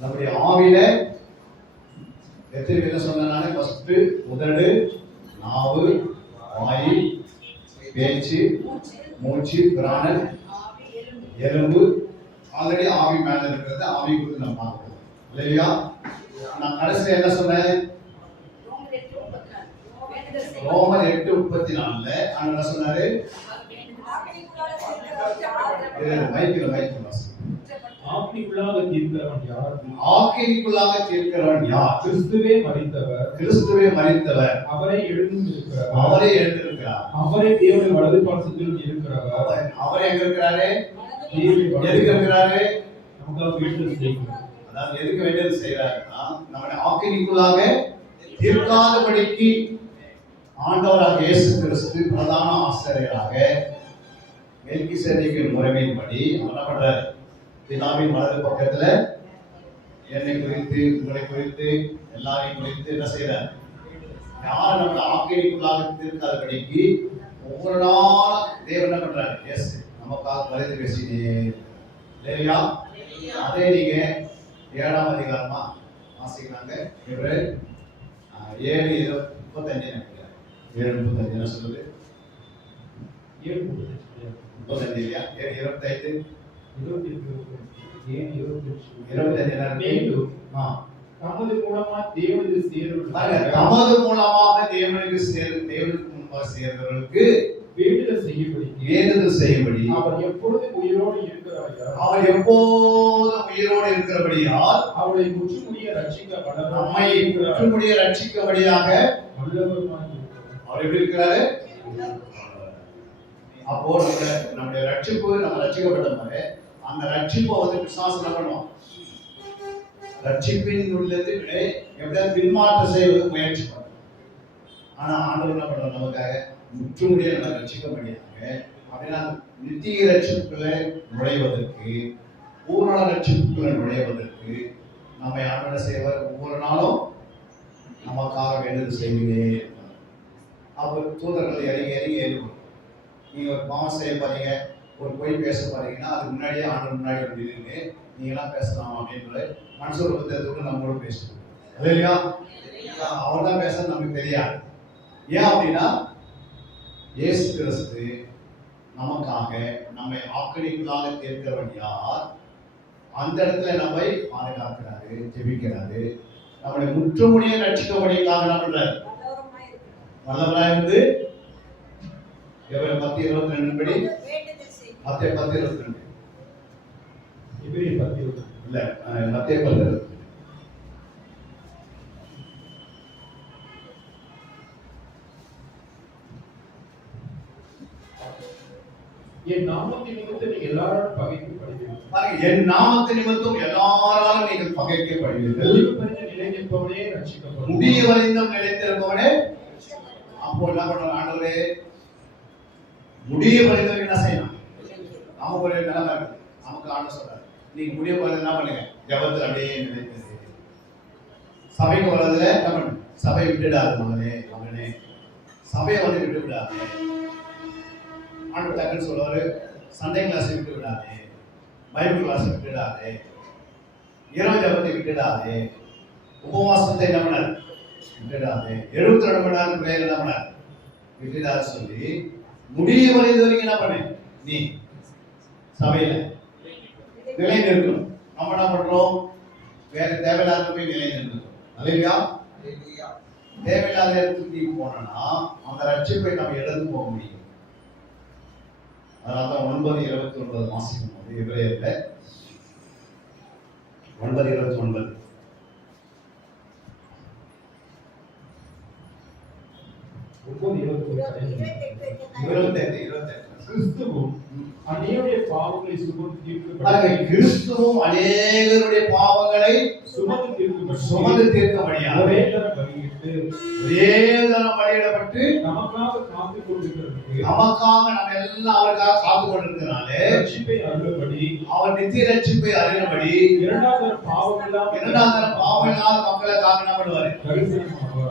நம்முடைய ஆவியில எத்தனை விதம் சொன்னானே ஃபர்ஸ்ட் உதடு, நாவு, வாய், பேச்சு, மூச்சு, பிராணன், எலும்பு. ஆல்ரெடி ஆவி மேல இருக்கிறது, ஆவி குறித்து நம்ம பார்க்கிறோம் இல்லையா? நான் கடைசியில் என்ன சொன்னேன்? ரோமர் 8:34 என்ன சொன்னாரு? ஆக்கினிக்குள்ளாக தீர்க்கிறவன் யார்? ஆக்கினிக்குள்ளாக தீர்க்கிறவன் யார்? கிறிஸ்துவே மரித்தவர். கிறிஸ்துவே மரித்தவர். அவரே எழுந்திருக்கிறார். அவரே எழுந்திருக்கிறார். அவரே தேவனுடைய வலது பாரசத்தில் இருக்கிறவர். அவரே எங்க இருக்கிறாரு? எதுக்கு இருக்கிறாரு? நமக்காக வேண்டியது செய்கிறார். அதாவது எதுக்கு வேண்டியது செய்யறாருன்னா, நம்முடைய ஆக்கினிக்குள்ளாக தீர்க்காதபடிக்கு ஆண்டவராக இயேசு கிறிஸ்து பிரதான ஆசிரியராக மெல்கிசேதேக்கின் முறைமையின்படி என்ன பண்றாரு? பிதாவின் வலது பக்கத்துல என்னை குறித்து, உங்களை குறித்து, எல்லாரையும் குறித்து என்ன செய்யறாரு? யார் நம்ம ஆக்கினிக்குள்ளாக தீர்க்காதபடிக்கு ஒவ்வொரு நாள் தேவன் என்ன பண்றாரு? எஸ் நமக்காக மறைத்து பேசினேன் இல்லையா? அதே நீங்க 7ஆம் அதிகாரமா வாசிக்கிறாங்க. இவரு 7:35 நினைக்கிறேன். 7:35 என்ன சொல்லுது? 7:35 இல்லையா? 7:25 தமது மூலமாக தேவனுக்கு சேர்ந்தவர்களுக்கு வேண்டுதல் செய்யும்படி அவர் எப்பொழுது உயிரோடு இருக்கிறபடியால் அவளை முற்றுமுடிய ரட்சிக்க நம்மை முற்றுமுடிய ரட்சிக்கபடியாக அவர் எப்படி இருக்கிறாரு? அப்போ நம்முடைய ரட்சிப்பு, நம்ம ரட்சிக்கப்பட்ட மாதிரி அந்த ரட்சிப்பை வந்து பிசாசு என்ன பண்ணுவோம்? ரட்சிப்பின் உள்ளது எப்படியாவது பின்மாற்றம் செய்வது முயற்சி பண்ணும். ஆனா ஆண்டவர் என்ன பண்ற? நமக்காக முற்றுமுடிய நம்ம ரட்சிக்க முடியாங்க. அப்படின்னா நித்திய ரட்சிப்புகளை நுழைவதற்கு, பூரண ரட்சிப்புகளை நுழைவதற்கு நம்ம ஆண்டவரை செய்வார். ஒவ்வொரு நாளும் நமக்காக வேண்டுதல் செய்கிறேன். அப்போ தூதர்கள் இறங்கி ஏறுவோம். நீங்க ஒரு பாவம் செய்ய பாருங்க, ஒரு பொய் பேச பாருங்கன்னா அதுக்கு முன்னாடியே ஆண்டவர் முன்னாடி வந்து நின்று நீங்களாம் பேசலாம் அப்படின்னு மனசோட புத்தகத்தோடு நம்மளோட பேசணும் இல்லையா? அவர் தான் பேச நமக்கு தெரியாது. ஏன் அப்படின்னா இயேசு கிறிஸ்து நமக்காக நம்மை ஆக்கினிக்குள்ளாக தீர்க்கிறவன் யார்? அந்த இடத்துல நம்மை பாதுகாக்கிறாரு, ஜெபிக்கிறாரு. நம்முடைய முற்றுமுடிய ரட்சிக்கபடியாக என்ன பண்றாரு? வல்லவராய் இருந்து 10:22 படி 10:22 இல்ல 10:22 என் நாமத்தின் நிமித்தம் நீங்கள் எல்லாராலும் பகைக்கப்படுவீர்கள். என் நாமத்தின் நிமித்தம் எல்லாராலும் நீங்கள் பகைக்கப்படுவீர்கள். முடிய வரைந்தும் நிலைத்திருப்பவனே. அப்போ என்ன பண்ண ஆண்டவரே? முடிய வரைந்தவன் என்ன செய்யணும்? நமக்கு ஒரு நிலைமை இருக்கு. நமக்கு ஆண்டவர் சொல்றாரு, நீங்க முடிய வரைந்து என்ன பண்ணுங்க? ஜபத்தில் அப்படியே நினைக்கிறது. சபைக்கு வர்றதுல என்ன பண்ணு? சபை விட்டுடாது மகனே, மகனே சபையை வந்து விட்டு விடாது. ஆண்டவர் டக்குன்னு சொல்லுவாரு, சண்டே கிளாஸ் விட்டு விடாது, பைபிள் கிளாஸ் விட்டுடாது, இரவு ஜபத்தை விட்டுடாது, உபவாசத்தை என்ன பண்ணாரு? விட்டுடாது, 72 மணி நேரம் பிரேயர் என்ன பண்ணாரு? விட்டுடாது சொல்லி முடிய வரைந்து வரைக்கும் என்ன பண்ணு? நீ சபையில நிலை நிற்கணும். நம்ம என்ன பண்றோம்? வேற தேவையில்லாத போய் நிலை நிற்கணும். அல்லேலூயா. தேவையில்லாத இடத்துக்கு போனோம்னா அந்த ரட்சிப்பை நம்ம இழந்து போக முடியும். அதனால 9:29 வாசிக்கும் போது எபிரேயர்ல 9:29 கிறிஸ்துவும் அநேகருடைய பாவங்களை சுமந்து தீர்க்கும்படியாக ஒரே தரம் பலியிடப்பட்டு நமக்காக நம்ம எல்லாம் அவருக்காக காத்து கொண்டிருக்கிறானே, அவர் நித்திய ரட்சிப்பை அறிந்தபடி இரண்டாவது பாவம் இல்லாத மக்களுக்காக என்ன பண்ணுவாரு?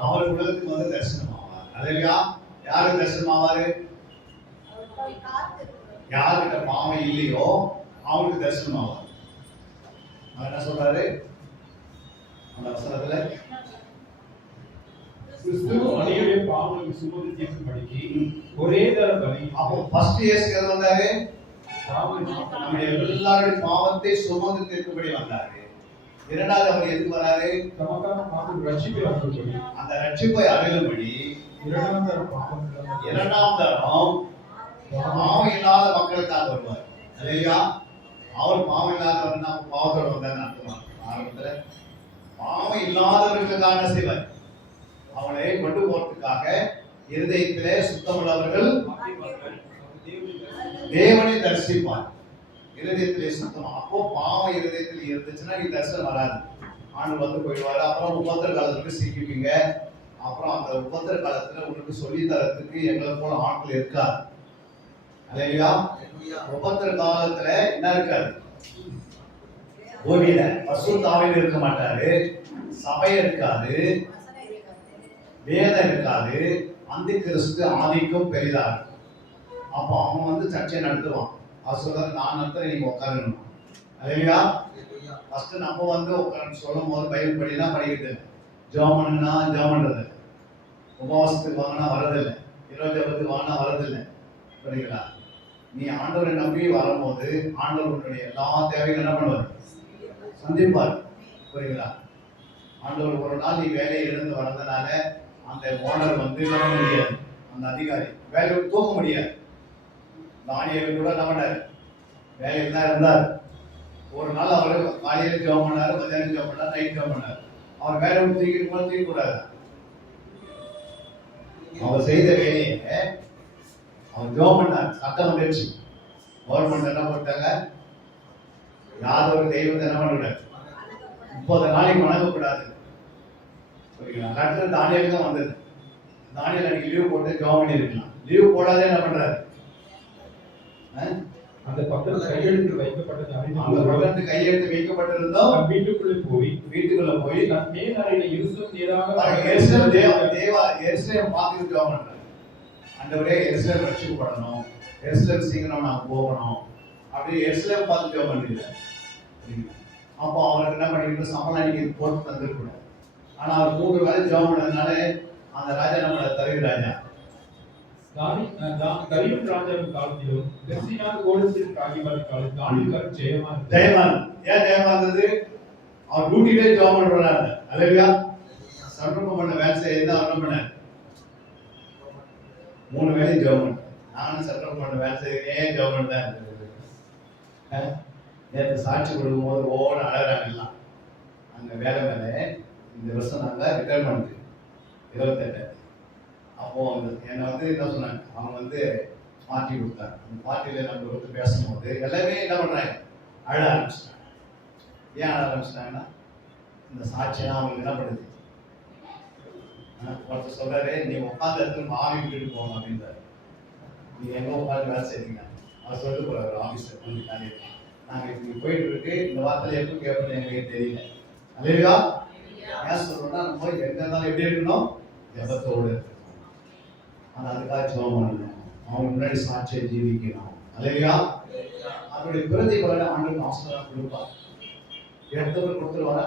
அவர் உலகத்துக்கு வந்து தரிசனம் ஆவார். அல்லேலூயா. யாருக்கு தரிசனம் ஆவாரு? யாருக்கிட்ட பாவம் இல்லையோ அவங்களுக்கு தரிசனம் ஆவார். அவர் என்ன சொல்றாரு அந்த வசனத்துல? கிறிஸ்துவ அனைவருடைய பாவங்களை சுமந்து தீர்க்கும்படிக்கு ஒரே தர பலி. அப்போ ஃபர்ஸ்ட் இயர்ஸ்க்கு எது வந்தாரு? பாவங்களை நம்ம எல்லாருடைய பாவத்தை சுமந்து தீர்க்கும்படி வந்தாரு. இரண்டாவது அவர் எதுக்கு வராரு? தமக்கான பாவம் ரட்சிப்பை அருளும்படி. அந்த ரட்சிப்பை அருளும்படி இரண்டாம் தர பாவங்களை இரண்டாம் தரம் பாவம் இல்லாத மக்களுக்காக வருவார். இல்லையா? அவர் பாவம் இல்லாதவர் நம்ம பாவத்தோட வந்தார் அர்த்தமா? ஆரம்பத்துல பாவம் இல்லாதவர்களுக்காக என்ன செய்வார்? அவனை கொண்டு போறதுக்காக இருதயத்திலே சுத்தமுள்ளவர்கள் தேவனை தரிசிப்பார். இருதயத்திலே சுத்தமா. அப்போ பாவம் இருதயத்தில் இருந்துச்சுன்னா நீ தரிசனம் வராது. ஆண்டு வந்து போயிடுவாரு. அப்புறம் உபத்திர காலத்துக்கு சிக்கிப்பீங்க. அப்புறம் அந்த உபத்திர காலத்துல உங்களுக்கு சொல்லி தரத்துக்கு எங்களை போல ஆட்கள் இருக்காது. இல்லையா? உபத்திர காலத்துல என்ன இருக்காது? கோவில பசுத்தாவில் இருக்க மாட்டாரு, சபை இருக்காது, வேதம் இருக்காது, அந்த கிறிஸ்து ஆதிக்கம் பெரிதார். அப்போ அவன் வந்து சர்ச்சை நடத்துவான். அவர் சொல்றாரு நான் நடத்துறேன், நீங்க உட்காரணும். இல்லையா? ஃபர்ஸ்ட் நம்ம வந்து உட்கார சொல்லும் போது பைபிள் படினா படிக்கிறது இல்லை, ஜெபம் பண்ணுனா ஜெபம் பண்றது இல்லை, உபவாசத்துக்கு வாங்கினா வரதில்லை, இரவு ஜெபத்துக்கு வாங்கினா வரதில்லை. புரியுங்களா? நீ ஆண்டவரை நம்பி வரும்போது ஆண்டவர் உன்னுடைய எல்லா தேவையும் என்ன பண்ணுவார்? சந்திப்பார். புரியுங்களா? ஆண்டவர் ஒரு நாள் நீ வேலையை இழந்து வர்றதுனால அந்த ஓனர் வந்து நம்ப முடியாது, அந்த அதிகாரி வேலையை தூக்க முடியாது. தானியேல் கூட நம்பினார், வேலையில் தான் இருந்தார். ஒரு நாள் அவர் காலையில் ஜெபம் பண்ணாரு, மத்தியானம் ஜெபம் பண்ணார், நைட் ஜெபம் பண்ணார். அவர் வேலை விட்டு தூக்கிட்டு போல தூக்க கூடாது. அவர் செய்த வேலையை அவர் ஜெபம் பண்ணார். சட்டம் வந்துருச்சு. கவர்மெண்ட் என்ன பண்ணிட்டாங்க? யாதொரு தெய்வத்தை என்ன பண்ணக்கூடாது, 30 நாளைக்கு வணங்கக்கூடாது. லெட்டர் தானியலுக்கு தான் வந்தது. தானியல் அன்னைக்கு லீவ் போட்டு ஜெபம் பண்ணி இருக்கலாம். லீவ் போடாதே என்ன பண்றாரு? அந்த பக்கத்துல கையெழுத்து வைக்கப்பட்டது அந்த பக்கத்து கையெழுத்து வைக்கப்பட்டிருந்தோம். வீட்டுக்குள்ள போய் மேலறையில இருசும் நேராக எருசலேம் பார்த்து ஜெபம் பண்றாரு. ஆண்டவரே எருசலேம் ரட்சிக்கப்படணும், எருசலேம் சீக்கிரம் நான் போகணும் அப்படி எருசலேம் பார்த்து ஜெபம் பண்ணிருக்காரு. அப்போ அவருக்கு என்ன பண்ணிட்டு சம்பளம் அன்னைக்கு போட்டு தந்துருக்கூடாது. ஆனா அவர் 3 வேலை ஜெபம் பண்ணதுனால அந்த ராஜா நம்மள தருவி ராஜா கரியம் ராஜாவின் காலத்திலும் பெர்சினான் கோடசின் ராஜ்யபாலி காலத்தில் தானியேல் ஜெயமான். ஏன் ஜெயமா இருந்தது? அவர் டியூட்டிலே ஜெபம் பண்றாரு. அல்லேலூயா. சர்வம் பண்ண வேலை செய்ய அவர் என்ன பண்ணார்? 3 வேலை ஜெபம் பண்ணார். நானும் சர்வம் பண்ண வேலை செய்ய ஜெபம் பண்ணேன். நேற்று சாட்சி கொடுக்கும் போது ஓட அழகாக எல்லாம் அங்க வேலை மேலே இந்த வருஷம் நாங்க ரிட்டைர்மெண்ட் 28. அப்போ என்னை வந்து என்ன சொன்னாங்க, அவங்க வந்து பார்ட்டி கொடுத்தாங்க. அந்த பார்ட்டியில நம்ம வந்து பேசும்போது எல்லாமே என்ன பண்றாங்க? அழ ஆரம்பிச்சிட்டாங்க. ஏன் அழ ஆரம்பிச்சிட்டாங்கன்னா இந்த சாட்சியெல்லாம் அவங்களுக்கு என்ன பண்ணுது? ஒருத்தர் சொல்றாரு, நீ உட்காந்து இடத்துல மாறி விட்டுட்டு போங்க அப்படின்றாரு. நீ எங்க உட்காந்து வேலை செய்றீங்க? அவர் சொல்லிட்டு போறாரு ஆபீஸ்ல வந்து காலையில். நாங்க இப்படி போயிட்டு இருக்கு, இந்த வார்த்தையில எப்போ கேட்பது எனக்கு தெரியல. அல்லேலூயா. ஏன் சொல்றோம்னா நம்ம எங்க இருந்தாலும் எப்படி இருக்கணும்? ஜெபத்தோடு இருக்கணும். ஆனா அதுக்காக ஜெபம் பண்ணணும். அவங்க முன்னாடி சாட்சியை ஜீவிக்கணும். அல்லேலூயா. அதனுடைய பிரதிபலனை ஆண்டவருக்கு ஆசீர்வாதம் கொடுப்பார். எடுத்தவர் கொடுத்துருவாரா?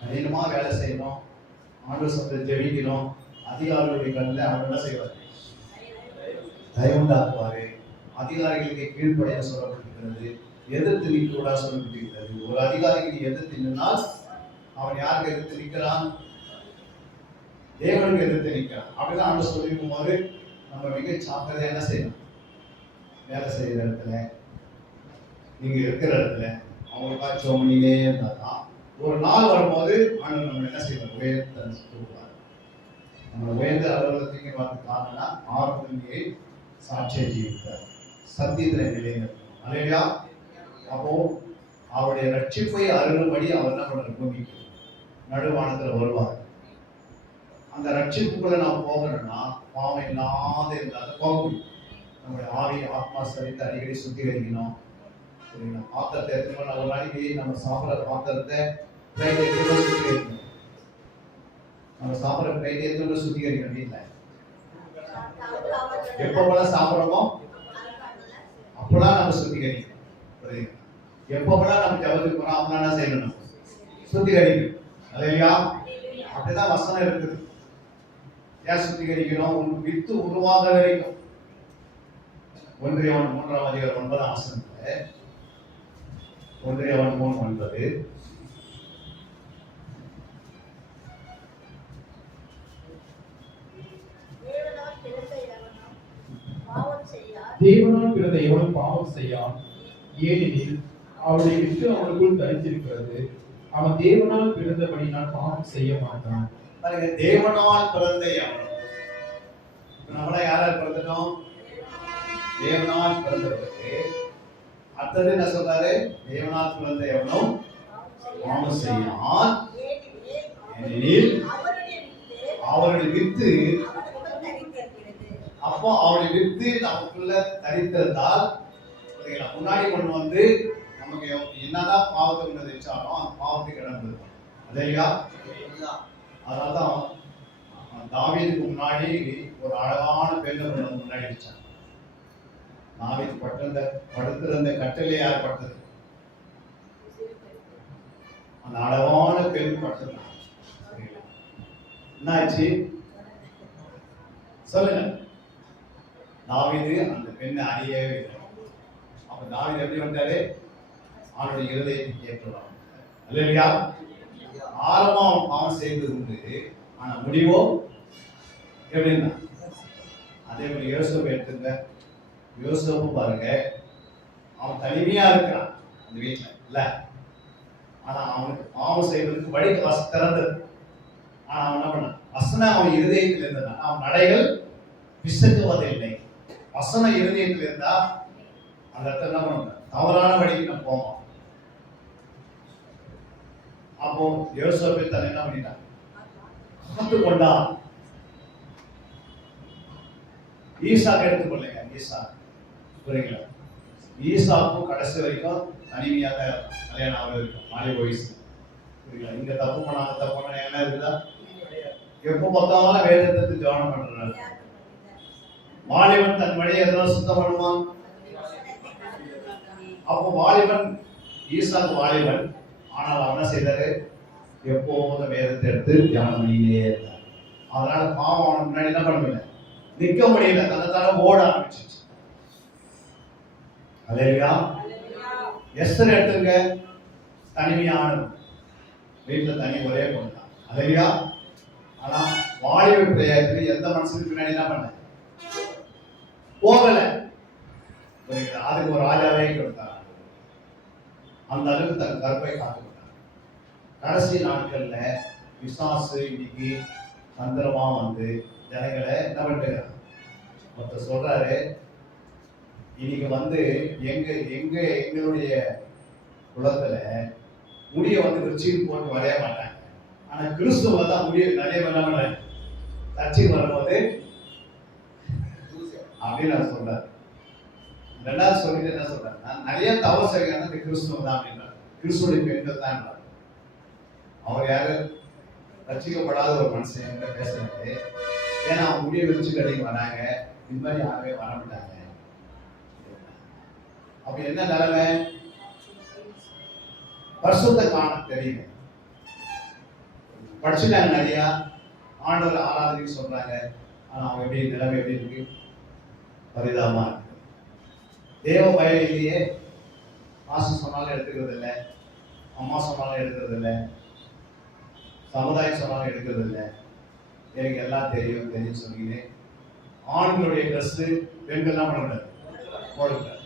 கடினமா வேலை செய்யணும், ஆண்டவர் சத்தத்தை ஜெபிக்கணும். அதிகாரிகளுடைய கண்ணில் அவர் என்ன செய்வார்? தயவுண்டாக்குவாரு. அதிகாரிகளுக்கு கீழ்ப்படைய சொல்லப்பட்டிருக்கிறது, எதிர்த்து நிற்கூடா சொல்லப்பட்டிருக்கிறது. ஒரு அதிகாரிக்கு எதிர்த்து நின்றால் அவன் யாருக்கு எதிர்த்து நிற்கிறான்? தேவனுக்கு எதிர்த்து நிற்கிறான். அப்படிதான் ஆண்டு சொல்லியிருக்கும் போது நம்ம மிக சாக்கிரதை என்ன செய்யணும்? வேலை செய்யற இடத்துல, நீங்க இருக்கிற இடத்துல அவங்களுக்காக சோமனிலே இருந்தாதான் ஒரு நாள் வரும்போது ஆண்டு நம்ம என்ன செய்வோம்? உயர்த்த கொடுப்பார். நம்ம உயர்ந்த அலுவலகத்துக்கு பார்த்து காரணம்னா ஆர்வத்திலேயே சாட்சியை ஜீவித்தார், சத்தியத்துல நிலையம். அல்லேலூயா. அப்போ அவருடைய ரட்சிப்பை அருளும்படி அவர் என்ன பண்ற? பூமிக்கு நடுவானத்துல வருவார். அந்த ரட்சிப்புக்குள்ள நாம் போகணும்னா பாவம் இல்லாத இருந்தாலும் போக முடியும். நம்மளுடைய ஆவி ஆத்மா சரித்து அடிக்கடி சுத்திகரிக்கணும். சரிங்களா? பாத்திரத்தை எடுத்துக்கணும். ஒரு நாளைக்கு நம்ம சாப்பிட்ற பாத்திரத்தை பிளேட் எடுத்து சுத்திகரிக்கணும். நம்ம சாப்பிட்ற பிளேட் எடுத்து சுத்திகரிக்கணும். வீட்டில் எப்போ போல சாப்பிட்றோமோ அப்போதான் நம்ம சுத்திகரிக்கணும். புரியுதுங்களா? எப்பப்பெல்லாம் நம்ம ஜபத்துக்கு போறோம் அப்பெல்லாம் என்ன செய்யணும்? சுத்திகரிக்கணும். அல்லேலூயா. அப்படிதான் வசனம் இருக்குது. ஏன் சுத்திகரிக்கணும்? உன் வித்து உருவாக வரைக்கும். 1 யோவான் 3ஆம் அதிகாரம் 9ஆம் வசனத்துல 1 யோவான் 3:9 தேவனால் பிறந்த எவனும் பாவம் செய்யான், ஏனெனில் அவருடைய வித்து அவனுக்குள் தரித்திருக்கிறது. அவன் தேவனால் பிறந்தபடினால் பாவம் செய்ய மாட்டான். பாருங்க, தேவனால் பிறந்த எவனும். நம்மள யாரால் பிறந்தோம்? தேவனால் பிறந்தவருக்கு. அடுத்தது என்ன சொல்றாரு? தேவனால் பிறந்த எவனும் பாவம் செய்யான், ஏனெனில் அவருடைய வித்து. அப்போ அவருடைய வித்து நமக்குள்ள தரித்திருந்தால், முன்னாடி கொண்டு வந்து நமக்கு என்னதான் பாவத்தை கொண்டு வச்சாலும் அந்த பாவத்துக்கு இடம் இருக்கும். இல்லையா? அதனால்தான் தாவீதுக்கு முன்னாடி ஒரு அழகான பெண்ணை முன்னாடி வச்சாங்க. தாவீது படுத்திருந்த கட்டிலே யார் படுத்தது? அந்த அழகான பெண் படுத்திருந்தாங்க. என்னாச்சு சொல்லுங்க. தாவீது அந்த பெண்ணை அறியவே இல்லை. அப்ப தாவீது எப்படி வந்தாரு? அவனுடைய இருதயத்தை ஏற்றுவாங்க. இல்லையா? ஆரம்பம் பாவம் செய்தது உண்டு, ஆனா முடிவோ எப்படின்னா அதே மாதிரி யோசேப்பு எடுத்துங்க. யோசேப்பு பாருங்க, அவன் தனிமையா இருக்கிறான் அந்த வீட்டுல இல்ல, ஆனா அவனுக்கு பாவம் செய்வதற்கு வழி திறந்தது. ஆனா அவன் என்ன பண்ண? வசனம் அவன் இருதயத்தில் இருந்ததுனா அவன் நடைகள் பிசக்குவதில்லை. வசனம் இருதயத்தில் இருந்தா அந்த இடத்துல என்ன பண்ண? தவறான வழிக்கு நம்ம போவோம். அப்போ யோசேப்பு தன்னை என்ன பண்ணிட்டான்? காத்து கொண்டான். ஈசாக்கு எடுத்துக்கொள்ளுங்க. புரியுங்களா? ஈசாக்கும் கடைசி வரைக்கும் தனிமையாக கல்யாணம் ஆக இருக்கும். மாலை வயசு. புரியுங்களா? இங்க தப்பு பண்ண என்ன இருக்குதா? எப்போ பார்த்தாலும் வேதத்தை கவனம் பண்றாரு. வாலிபன் தன் வழியை எதனா சுத்தம் பண்ணுவான். அப்போ வாலிபன், ஈசாக்கு வாலிபன், ஆனால் அவன் என்ன செய்தாரு? எப்போதும் வேதத்தை எடுத்து தியானம் பண்ணியே இருந்தார். அதனால பாவம் அவனுக்கு முன்னாடி என்ன பண்ண முடியல, நிற்க முடியல, தன்னைத்தான ஓட ஆரம்பிச்சிச்சு. அல்லேலூயா. எஸ்தர் எடுத்துங்க, தனிமையான வீட்டுல தனி ஒரே பொண்ணு தான். அல்லேலூயா. ஆனா வாலிப பிள்ளையாத்துல எந்த மனுஷனுக்கு பின்னாடி என்ன பண்ண போகல. அதுக்கு ஒரு ராஜாவே கொடுத்தார். அந்த அளவுக்கு தன் கற்பை காத்துக்கிட்டார். கடைசி நாட்கள்ல பிசாசு இன்னைக்கு தந்திரமா வந்து ஜனங்களை என்ன பண்ணுறாங்க? ஒருத்தர் சொல்றாரு, இன்னைக்கு வந்து எங்களுடைய குலத்துல முடிய வந்து விரிச்சிட்டு போட்டு வரைய மாட்டாங்க. ஆனா கிறிஸ்துவ தான் முடிய நிறைய பண்ண தச்சுக்கு வரும்போது அப்படின்னு நான் சொல்றாரு. ரெண்டாவது சொல்லிட்டு என்ன சொல்றாருன்னா, நிறைய தவறு செய்யணும் இந்த கிறிஸ்துவ தான் அப்படின்றார். கிறிஸ்துடைய பெண்கள் தான். அவர் யாரு? ரட்சிக்கப்படாத ஒரு மனுஷன் என்ற பேசுறது. ஏன்னா அவங்க முடிய விரிச்சு கட்டிக்கு வராங்க, இந்த மாதிரி யாருமே வரமாட்டாங்க. அப்ப என்ன நிலைமை? பரிசுத்த காண தெரியல, படிச்சுட்டாங்க நிறையா, ஆண்டவர் ஆராதனைக்கு சொல்றாங்க. ஆனா அவங்க எப்படி நிலைமை எப்படி இருக்கு? பரிதாபமா இருக்கு. தேவ பயம் இல்லையே. காசு சொன்னாலும் எடுத்துக்கிறது இல்லை, அம்மா சொன்னாலும் எடுக்கிறது இல்லை, சமுதாயம் சொன்னாலும் எடுக்கிறது இல்லை. எனக்கு எல்லாம் தெரியும் சொன்னீங்க. ஆண்களுடைய ட்ரெஸ் பெண்கள் தான் பண்ணக்கூடாது, போடக்கூடாது.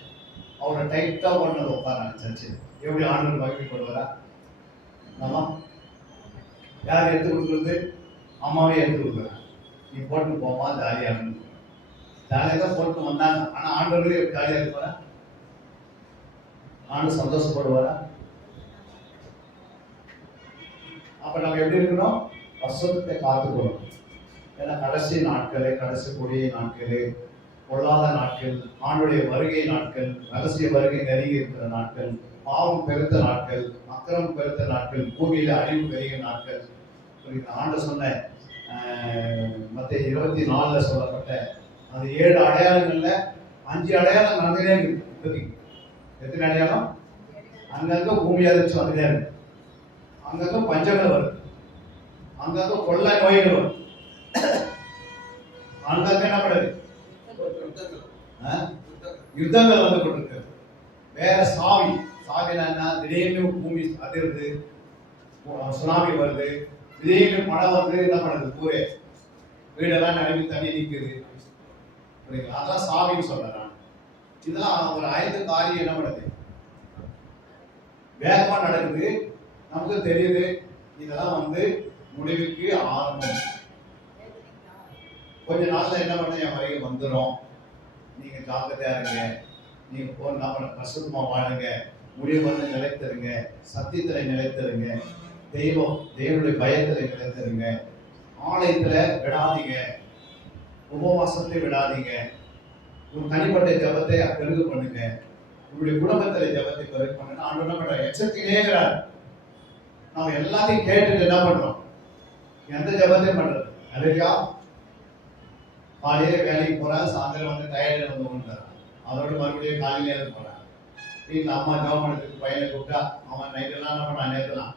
அவரை டைட்டா பண்ணது உட்காராங்க சர்ச்சு. எப்படி ஆண்கள் மகிழ்ச்சிப்படுவாரா? நம்ம யார் எடுத்து கொடுக்குறது? அம்மாவே எடுத்து கொடுக்குறாங்க. நீ போட்டு போமா, ஜாலியா இருந்து ஜாலியாக தான் போட்டு வந்தாங்க. ஆனா ஆண்டவர்களே ஜாலியா இருப்பாரா? ஆண்டு சந்தோஷப்படுவாரா? அப்ப நம்ம எப்படி இருக்கணும்? வசனத்தை காத்துக்கணும். ஏன்னா கடைசி நாட்களே, கடைசி கொடிய நாட்களே, பொல்லாத நாட்கள், ஆண்டுடைய வருகை நாட்கள், ரகசிய வருகை நெருங்கி இருக்கிற நாட்கள், பாவம் பெருத்த நாட்கள், அக்கிரமம் பெருத்த நாட்கள், பூமியில அழிவு பெருகிய நாட்கள். ஆண்டு சொன்ன மத்திய 24 சொல்லப்பட்ட அந்த 7 அடையாளங்கள்ல 5 அடையாளம் நடந்தே இருக்கு. எத்தனை அடையாளம்? அங்கங்க பூமி அதிர்ச்சி வந்துட்டே இருக்கு, அங்கங்க பஞ்சங்கள் வருது, அங்கங்க கொள்ளை நோய்கள் வரும், அங்கங்க என்ன பண்ணுது, யுத்தங்கள் வந்து கொண்டிருக்கு. வேற சாவி என்ன, திடீர்னு பூமி அதிர்ந்து சுனாமி வருது, திடீர்னு மழை வந்து என்ன பண்ணுது, ஊரே வீடெல்லாம் நிரம்பி தண்ணி நிற்குது. புரியுங்களா? அதான் சாவின்னு சொல்றேன் நான். இதெல்லாம் ஒரு 5 காரியம் என்ன பண்ணுது, வேகமா நடக்குது, நமக்கு தெரியுது. இதெல்லாம் வந்து முடிவுக்கு ஆரம்பம். கொஞ்ச நாள்ல என்ன பண்ண என் வரைக்கும் வந்துடும், நீங்க ஜாக்கிரதையா இருங்க, நீங்க போன பசுமா வாழுங்க, முடிவு வந்து நிலைத்திருங்க, சத்தியத்துல நிலைத்திருங்க, தேவனுடைய பயத்துல நிலைத்திருங்க, ஆலயத்துல விடாதீங்க, உபவாசத்தை விடாதீங்க, உன் தனிப்பட்ட ஜபத்தை பெருகு பண்ணுங்க, உங்களுடைய குடும்பத்துல ஜபத்தை பெருகு பண்ணுங்க. ஆண்டவர் என்ன பண்ற, எச்சரிக்கையேங்கிறார். நம்ம எல்லாத்தையும் கேட்டுட்டு என்ன பண்றோம், எந்த ஜபத்தையும் பண்றது இல்லையா? காலையில வேலைக்கு போறேன், சாயந்தரம் வந்து டயர்டு வந்து வந்துடுறான், அதோட மறுபடியும் காலையில போறேன். வீட்டுல அம்மா ஜாப் பண்ணுறதுக்கு பையனை கூப்பிட்டா அவன் நைட்டெல்லாம் என்ன பண்ணான், நேரத்துலாம்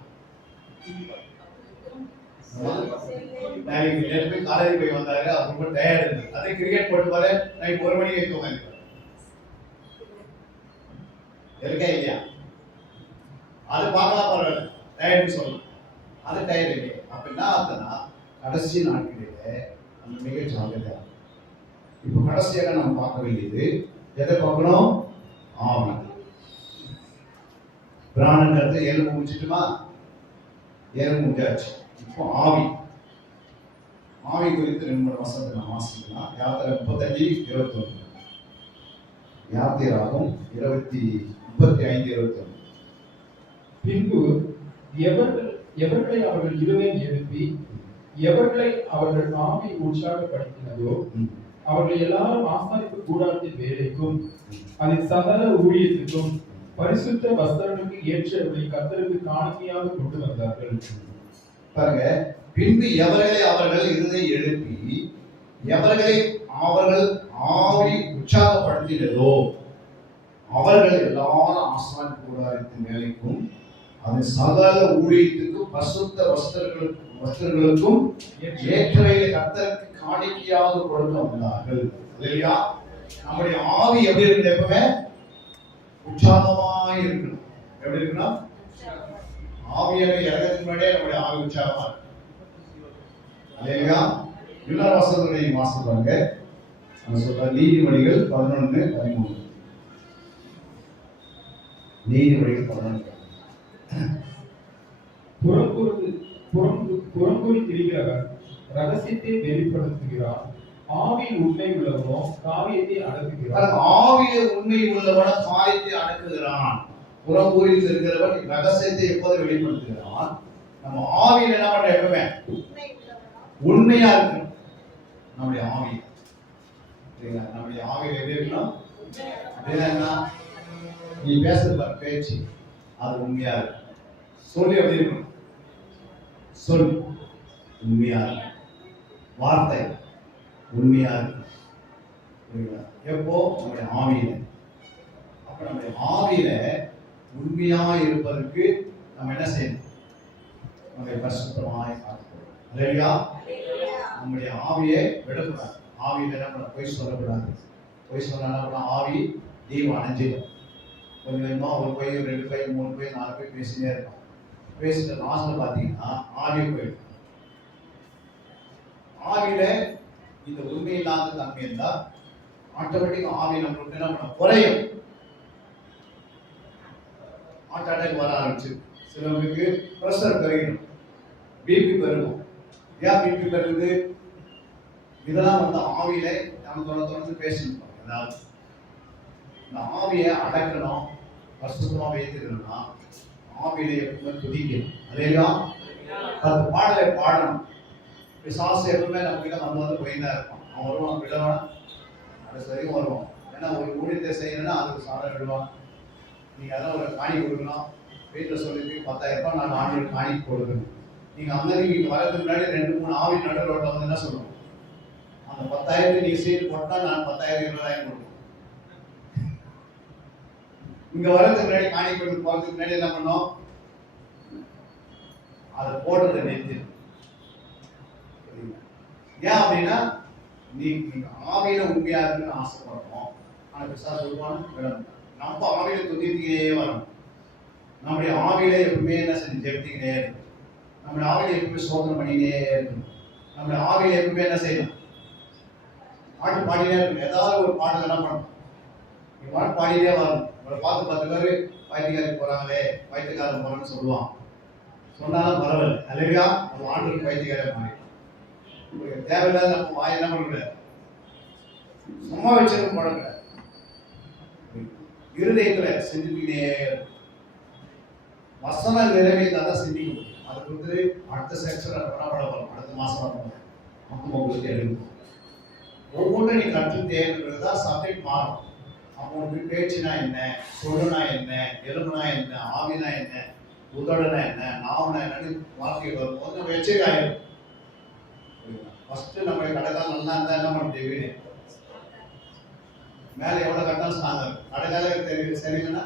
நேற்று போய் காலேஜ் போய் வந்தாரு, அது ரொம்ப டயர்டு இருந்தது. அதே கிரிக்கெட் போட்டு பாரு, நைட் 1 மணிக்கு வைக்க உட்காந்து இருக்கா இல்லையா? அது பார்க்கலாம், பரவாயில்ல, டயர்டுன்னு சொல்லலாம், அது டயர்டு இல்லையா? அப்ப என்ன ஆகுதுன்னா, கடைசி நாட்களிலே அந்த மிக ஜாகிரதையா. இப்ப கடைசியாக நம்ம பார்க்க வேண்டியது எதை பார்க்கணும், ஆவி. பிராணங்கிறது எலும்பு முடிச்சுட்டுமா, எலும்பு முடிஞ்சாச்சு. இப்போ ஆவி, ஆவி குறித்து 2 வசனத்தை நான் வாசிக்கலாம். யாத்திரை 35:21, யாத்திராகும் 35:21. பின்பு எவர்களை அவர்கள் இருவரையும் எழுப்பி எவர்களை அவர்கள் ஆவி உற்சாகப்படுத்தினதோ அவர்கள் எல்லாரும் ஆசாரிப்பு கூடாரத்தின் வேலைக்கும் அதன் சகல ஊழியத்துக்கும் பரிசுத்த வஸ்திரங்களுக்கு ஏற்றவர்களை கர்த்தருக்கு காணிக்கையாக கொண்டு வந்தார்கள். பாருங்க, பின்பு எவர்களை அவர்கள் இருதை எழுப்பி எவர்களை அவர்கள் ஆவி உற்சாகப்படுத்தினதோ அவர்கள் எல்லாரும் ஆசாரிப்பு கூடாரத்தின் வேலைக்கும் அதன் சகல ஊழியத்துக்கும் பரிசுத்த வஸ்திரங்களுக்கும் ஏற்றவைகளை கர்த்தருக்கு காணிக்கையாக கொடுக்க வந்தார்கள். இல்லையா? நம்முடைய ஆவி எப்படி இருக்கணும், எப்பவுமே உற்சாகமாய் இருக்கணும். எப்படி இருக்கணும், ஆவியாக இறங்கிறதுக்கு முன்னாடியே நம்முடைய ஆவி உற்சாகமா இருக்கு. இல்லையா? இன்னொரு வசனத்தை வாசிப்பாங்க, சொல்ற நீதிமொழிகள் 11:13. நீதிமொழிகள் 11. புறம்புறி திரிகிறவர் ரகசியத்தை வெளிப்படுத்துகிறார், ஆவியில் உண்மை உள்ளவனோ காரியத்தை அடக்குகிறான். ஆவியில உண்மை உள்ளவனோ காரியத்தை அடக்குகிறான். புறம்பூரி இருக்கிறவன் ரகசியத்தை எப்போது வெளிப்படுத்துகிறான். நம்ம ஆவியில என்ன பண்ற, எப்பவுமே உண்மையா இருக்கணும். நம்முடைய ஆவி, நம்முடைய ஆவியில எப்படி இருக்கணும் அப்படின்னா, நீ பேசுற பேச்சு அது உண்மையா இருக்கு. சொல்லி எப்படி இருக்கணும், சொல் உண்மையா இருக்கு, வார்த்தை உண்மையா இருக்கு. எப்போ நம்முடைய ஆவியில. அப்ப நம்முடைய ஆவியில உண்மையா இருப்பதற்கு நம்ம என்ன செய்யணும், நம்முடைய பரிசுத்தமாய் காத்துக்கொள்ளணும். இல்லையா? நம்முடைய ஆவியை விடக்கூடாது. ஆவியில நம்ம பொய் சொல்லக்கூடாது. பொய் சொன்னா ஆவி தீபம் அணைஞ்சிடும். கொஞ்சம் கொஞ்சமா ஒரு பொய், 2 பொய், 3 பொய், 4 பொய் பேசினே இருக்கும். பேசிட்டு லாஸ்ட்ல பாத்தீங்கன்னா ஆவி போயிடும். ஆவியில இந்த உண்மை இல்லாத தன்மை இருந்தா ஆட்டோமேட்டிக் ஆவி நம்மளுக்கு என்ன பண்ண குறையும். ஹார்ட் அட்டாக் வர ஆரம்பிச்சு, சிலருக்கு பிரஷர் பெருகிடும், பிபி பெருகும். ஏன் பிபி பெருகுது? இதெல்லாம் வந்து ஆவியில நம்ம தொடர்ந்து பேசணும். அதாவது இந்த ஆவியை அடக்கணும், பரிசுத்தமா வைத்துக்கணும்னா ஆவியில எப்பவுமே துதிக்கணும். இல்லையா? அது பாடலை பாடணும். பிசாசு எப்பவுமே நம்ம கிட்ட வந்து போயிதான் இருப்பான். அவன் வருவான், விடுவான், அது சரியும் வருவான். ஏன்னா ஒரு ஊழியத்தை செய்யணும்னா அதுக்கு சாதனை விடுவான். நீங்க அதான் ஒரு காணி கொடுக்கணும், வீட்டில் சொல்லிட்டு 10,000 ரூபாய் நான் ஆண்டுக்கு காணி கொடுக்கணும். நீங்க அங்கே இங்க வரதுக்கு முன்னாடி 2-3 ஆவி நடு ரோட்ல வந்து என்ன சொல்லணும், அந்த 10,000 நீங்க சீட்டு போட்டா நான் 10,000 20,000 கொடுக்கணும். இங்க வரதுக்கு முன்னாடி காணிக்கொண்டு போறதுக்கு முன்னாடி என்ன பண்ணோம்? அதை போடுறதை நிறுத்தி. ஏன் அப்படின்னா நீங்க ஆவியில உண்மையா இருக்குன்னு ஆசைப்படுறோம். ஆனா பிசாசு சொல்லுவாங்க, நம்ம ஆவியில துதித்துக்கிட்டே வரணும். நம்முடைய ஆவியில எப்பவுமே என்ன செஞ்சு ஜெபித்துக்கிட்டே இருக்கணும். நம்முடைய ஆவியில எப்பவுமே சோதனை பண்ணிக்கிட்டே இருக்கணும். நம்முடைய ஆவியில எப்பவுமே என்ன செய்யணும்? பாட்டு பாடிட்டே இருக்கணும். ஏதாவது ஒரு பாடல் என்ன பண்ணணும்? பாட்டு பாடிட்டே வரணும். உங்களை பார்த்து 10 பேர் பைத்தியக்காரருக்கு போறாங்களே, பைத்தியக்காரன் போறான்னு சொல்லுவான். சொன்னாலும் பரவாயில்ல. அல்லையா ஒரு ஆண்டுக்கு பைத்தியக்காரன் மாறி தேவையில்லாத நம்ம வாய் என்ன பண்ணக்கூடாது, சும்மா வச்சிருக்க போடக்கூடாது. இருதயத்துல சிந்திக்கிட்டே வசனம் நிறைவேற்றாதான் சிந்திக்க முடியும். அது வந்து அடுத்த செக்ஷன் பண்ணப்படும். அடுத்த மாசம் உங்களுக்கு எழுதும். ஒவ்வொன்றும் நீ கற்றுட்டே இருக்கிறதுதான் சப்ஜெக்ட் மாறும். அப்போ உங்களுக்கு பேச்சுனா என்ன, சொல்லுனா என்ன, எலும்புனா என்ன, ஆவினா என்ன, உதடுனா என்ன, நாவுனா என்னன்னு வார்த்தை வரும்போது நம்ம எச்சரிக்கையாயிரும். ஃபர்ஸ்ட் நம்ம கடைக்கால் நல்லா இருந்தா என்ன பண்ண முடியும்? வீடு மேல எவ்வளவு கட்டாலும் ஸ்ட்ராங்கா இருக்கும். கடைக்கால தெரியும் சரிங்கன்னா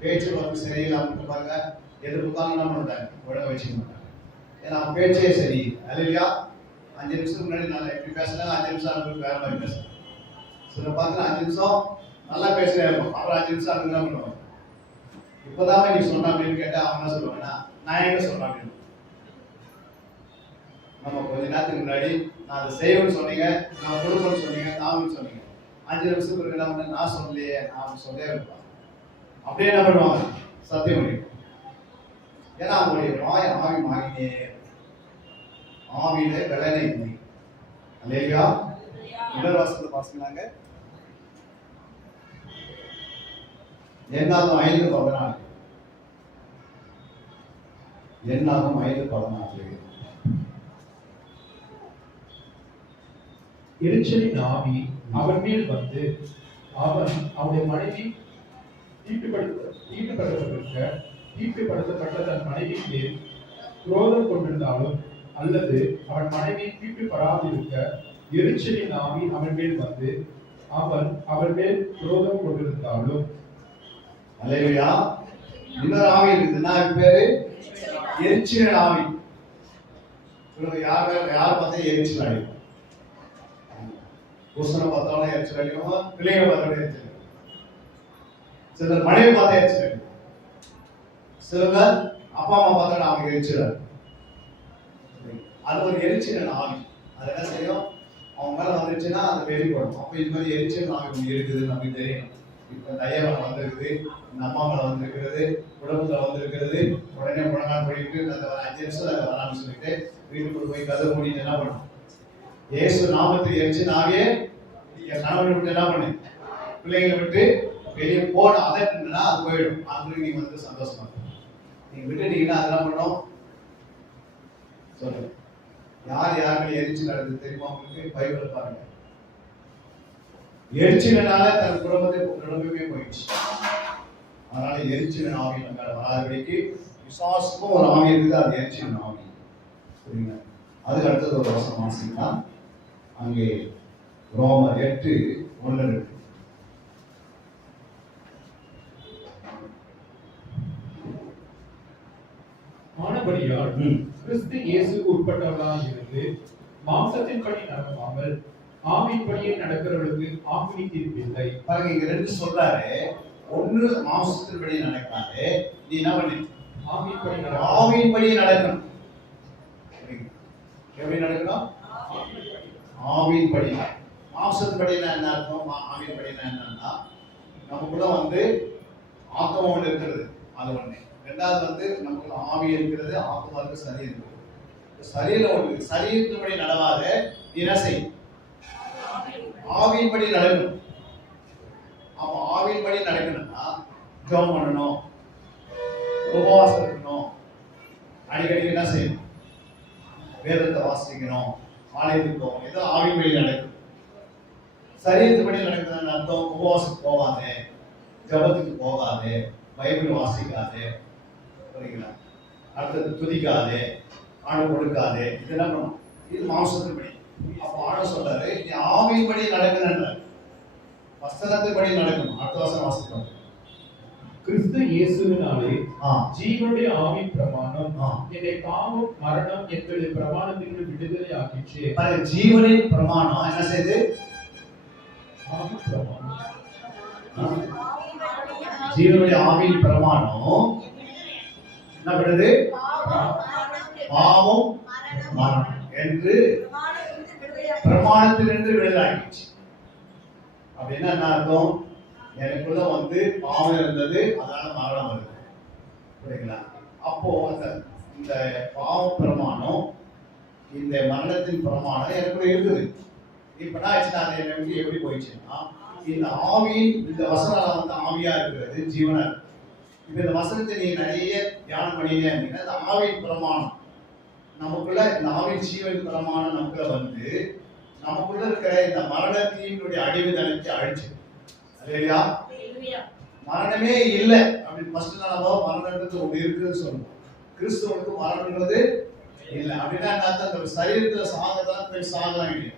பேச்சு வந்து சரியில்லாம பாருங்க, எதிர்ப்புக்காக என்ன பண்ணுறாங்க, உடனே வச்சுக்க மாட்டாங்க. ஏன்னா அவன் பேச்சே சரி இல்லையா? 5 நிமிஷத்துக்கு முன்னாடி நான் எப்படி பேசுறேன், 5 நிமிஷம் அவங்களுக்கு வேற மாதிரி பேசுறேன். சில பார்த்து 5 நிமிஷம் நல்லா பேசுறேன் இருக்கும், அப்புறம் 5 நிமிஷம் அவங்க என்ன பண்ணுவாங்க, இப்போதான் நீ சொன்ன அப்படின்னு கேட்டா அவங்க என்ன சொல்லுவாங்கன்னா, நான் எங்க சொல்றேன் அப்படின்னு. நம்ம கொஞ்ச நேரத்துக்கு முன்னாடி நான் அதை செய்யணும்னு சொன்னீங்க, நான் கொடுக்கணும்னு சொன்னீங்க, நானும் சொன்னீங்க. 5 நிமிஷத்துக்கு என்ன பண்ண, நான் சொல்லலையே, நான் சொல்லவே இருப்பேன். அப்படியே என்ன பண்ணுவாங்க, சத்தியம் பண்ணிடுவாங்க. ஏன்னா அவங்களுடைய வாய் ஆவி மாறினே, ஆவியில வெள்ளனை இல்லை. அல்லேலூயா. முதல் வசனத்தை வாசிக்கலாங்க. என்னாகும் 5:14. என்னாகும் 5:14. எரிச்சலின் ஆவி அவன் மேல் வந்து அவன் அவனுடைய மனைவி தீட்டுப்படுத்தப்பட்ட தன் மனைவி மேல் குரோதம் கொண்டிருந்தாலும் அல்லது அவன் மனைவி தீட்டுப்படாதிருக்க எரிச்சலின் ஆவி அவன் மேல் வந்து அவன் அவன் மேல் குரோதம் கொண்டிருந்தாலும். அல்லேலூயா. இன்னொரு ஆவி இருக்குதுன்னா பேரு எரிச்சலின் ஆவி. யார் பார்த்தா எரிச்சல் அடையும். புருஷனை பார்த்தாலும் எரிச்சல் அடிக்கும், பிள்ளைகளை பார்த்தாலும் எரிச்சல் அடிக்கும். சிலர் மனைவி பார்த்தா எரிச்சல் அடிக்கும், சிலர் அப்பா அம்மா பார்த்தாலும் அவங்க எரிச்சல். அது ஒரு எரிச்சல் ஆவி. அது என்ன செய்யும், அவங்க மேல வந்துருச்சுன்னா அது வெளிப்படும். அப்ப இது மாதிரி எரிச்சல் ஆவி ஒன்று இருக்குதுன்னு நமக்கு தெரியும். இப்ப தையவன் வந்திருக்குது, இந்த அம்மா மேல வந்திருக்கிறது, குடும்பத்துல வந்திருக்கிறது, உடனே முழங்கால் போயிட்டு அந்த 5 நிமிஷம் அதை வரான்னு சொல்லிட்டு வீட்டுக்குள்ள போய் கதை மூடிட்டு என்ன பண்ணும், இயேசு நாமத்தில் எரிச்சு நாவே என் கணவனை விட்டு என்ன பண்ணு, பிள்ளைங்களை விட்டு வெளியே போன அதன்னா அது போயிடும். அது நீங்க வந்து சந்தோஷமா நீங்க விட்டுட்டீங்கன்னா அதெல்லாம் பண்ணும். சொல்லுங்க, யார் யாருமே எரிச்சு நடந்தது தெரியுமா உங்களுக்கு? பைபிளை பாருங்க. எரிச்சலினால தன் குடும்பமே போயிடுச்சு. அதனால எரிச்சலின் ஆவி நம்ம வராதபடிக்கு விசுவாசமும் ஒரு ஆவி இருக்குது, அது எரிச்சலின் ஆவி. சரிங்களா? அதுக்கு அடுத்தது ஒரு வசனம் வாசிங்கன்னா அங்கே ரோமர் 8:1. ஆனபடியால் கிறிஸ்து இயேசுக்கு உட்பட்டவர்களாக இருந்து மாம்சத்தின்படி நடக்காமல் ஆவியின்படியே நடக்கிறவர்களுக்கு ஆக்கினை தீர்ப்பு இல்லை. பாருங்க, இங்க 2 சொல்றாரு. ஒண்ணு மாம்சத்தின்படி நடக்காது, நீ என்ன பண்ணி ஆவியின்படி நடக்கணும். எப்படி நடக்கணும்? ஆவியின்படி. மாம்சத்தின்படினா என்ன அர்த்தம்? ஆவியின்படினா என்னன்னா நமக்குள்ள வந்து ஆத்மா ஒன்று இருக்கிறது, அது ஒண்ணு. ரெண்டாவது வந்து நமக்குள்ள ஆவி இருக்கிறது, ஆத்மா இருக்கு, சரீரம் இருக்குது. சரீரம் ஒன்று, சரீரத்தின்படி நடவாத என்ன செய்யும், ஆவியின்படி நடக்கணும். அப்ப ஆவியின்படி நடக்கணும்னா ஜெபம் பண்ணணும், உபவாசம் இருக்கணும், அடிக்கடி என்ன செய்யணும், வேதத்தை வாசிக்கணும், ஆலயத்துக்கு போகணும். ஏதோ ஆவியின்படி நடக்கும். சரீரத்துப்படி நடக்குதுன்னு அர்த்தம், உபவாசத்துக்கு போகாது, ஜபத்துக்கு போகாது, பைபிள் வாசிக்காது, புரியுங்களா? அடுத்தது துதிக்காது, ஆணை கொடுக்காது. இது என்ன பண்ணும்? இது மாம்சத்தின்படி. அப்போ ஆணை சொல்றாரு, நீ ஆவியின்படி நடக்கணுன்ற வசனத்தின்படி நடக்கணும். அடுத்த வசனம் வாசிக்கணும். கிறிஸ்து இயேசுவினாலே ஆ, ஜீவனுடைய ஆவி பிரமாணம் ஆ. என்னை பாவம் மரணம் என்பது பிரமாணத்திற்கு விடுதலை ஆக்கிற்று. பாரு, ஜீவனின் பிரமாணம் என்ன செய்யுது? ஆவி பிரமாணம். ஆ, ஜீவனுடைய ஆவியின் பிரமாணம் என்ன பண்ணுது? பாவம் மரணம் என்று பிரமாணத்திலிருந்து விடுதலாகிடுச்சு. அப்படின்னா என்ன அர்த்தம்? எனக்குள்ள வந்து பாவம் இருந்தது, அதனால மரணம் வருது. புரியுங்களா? அப்போ இந்த பாவ பிரமாணம், இந்த மரணத்தின் பிரமாணம் எனக்குள்ள இருக்குது. இப்ப என்ன ஆச்சுன்னா அது எனக்கு எப்படி போயிடுச்சுன்னா, இந்த ஆவியின் இந்த வசனம் வந்து ஆவியா இருக்கிறது, ஜீவனா இருக்கு. இப்ப இந்த வசனத்தை நீ நிறைய தியானம் பண்ணீங்க அப்படின்னா இந்த ஆவியின் பிரமாணம் நமக்குள்ள, இந்த ஆவின் ஜீவன் பிரமாணம் நமக்குள்ள வந்து நமக்குள்ள இருக்கிற இந்த மரணத்தினுடைய அடிமைதனத்தை அழிச்சு. இல்லையா? மரணமே இல்லை அப்படின்னு ஃபர்ஸ்ட் நம்ம மரணம்ன்றது ஒன்று இருக்குன்னு சொல்லுவோம். கிறிஸ்துவுக்கு மரணம்ன்றது இல்லை. அப்படின்னா அந்த சரீரத்துல சாகதான் போய் சாகலாம் இல்லையா?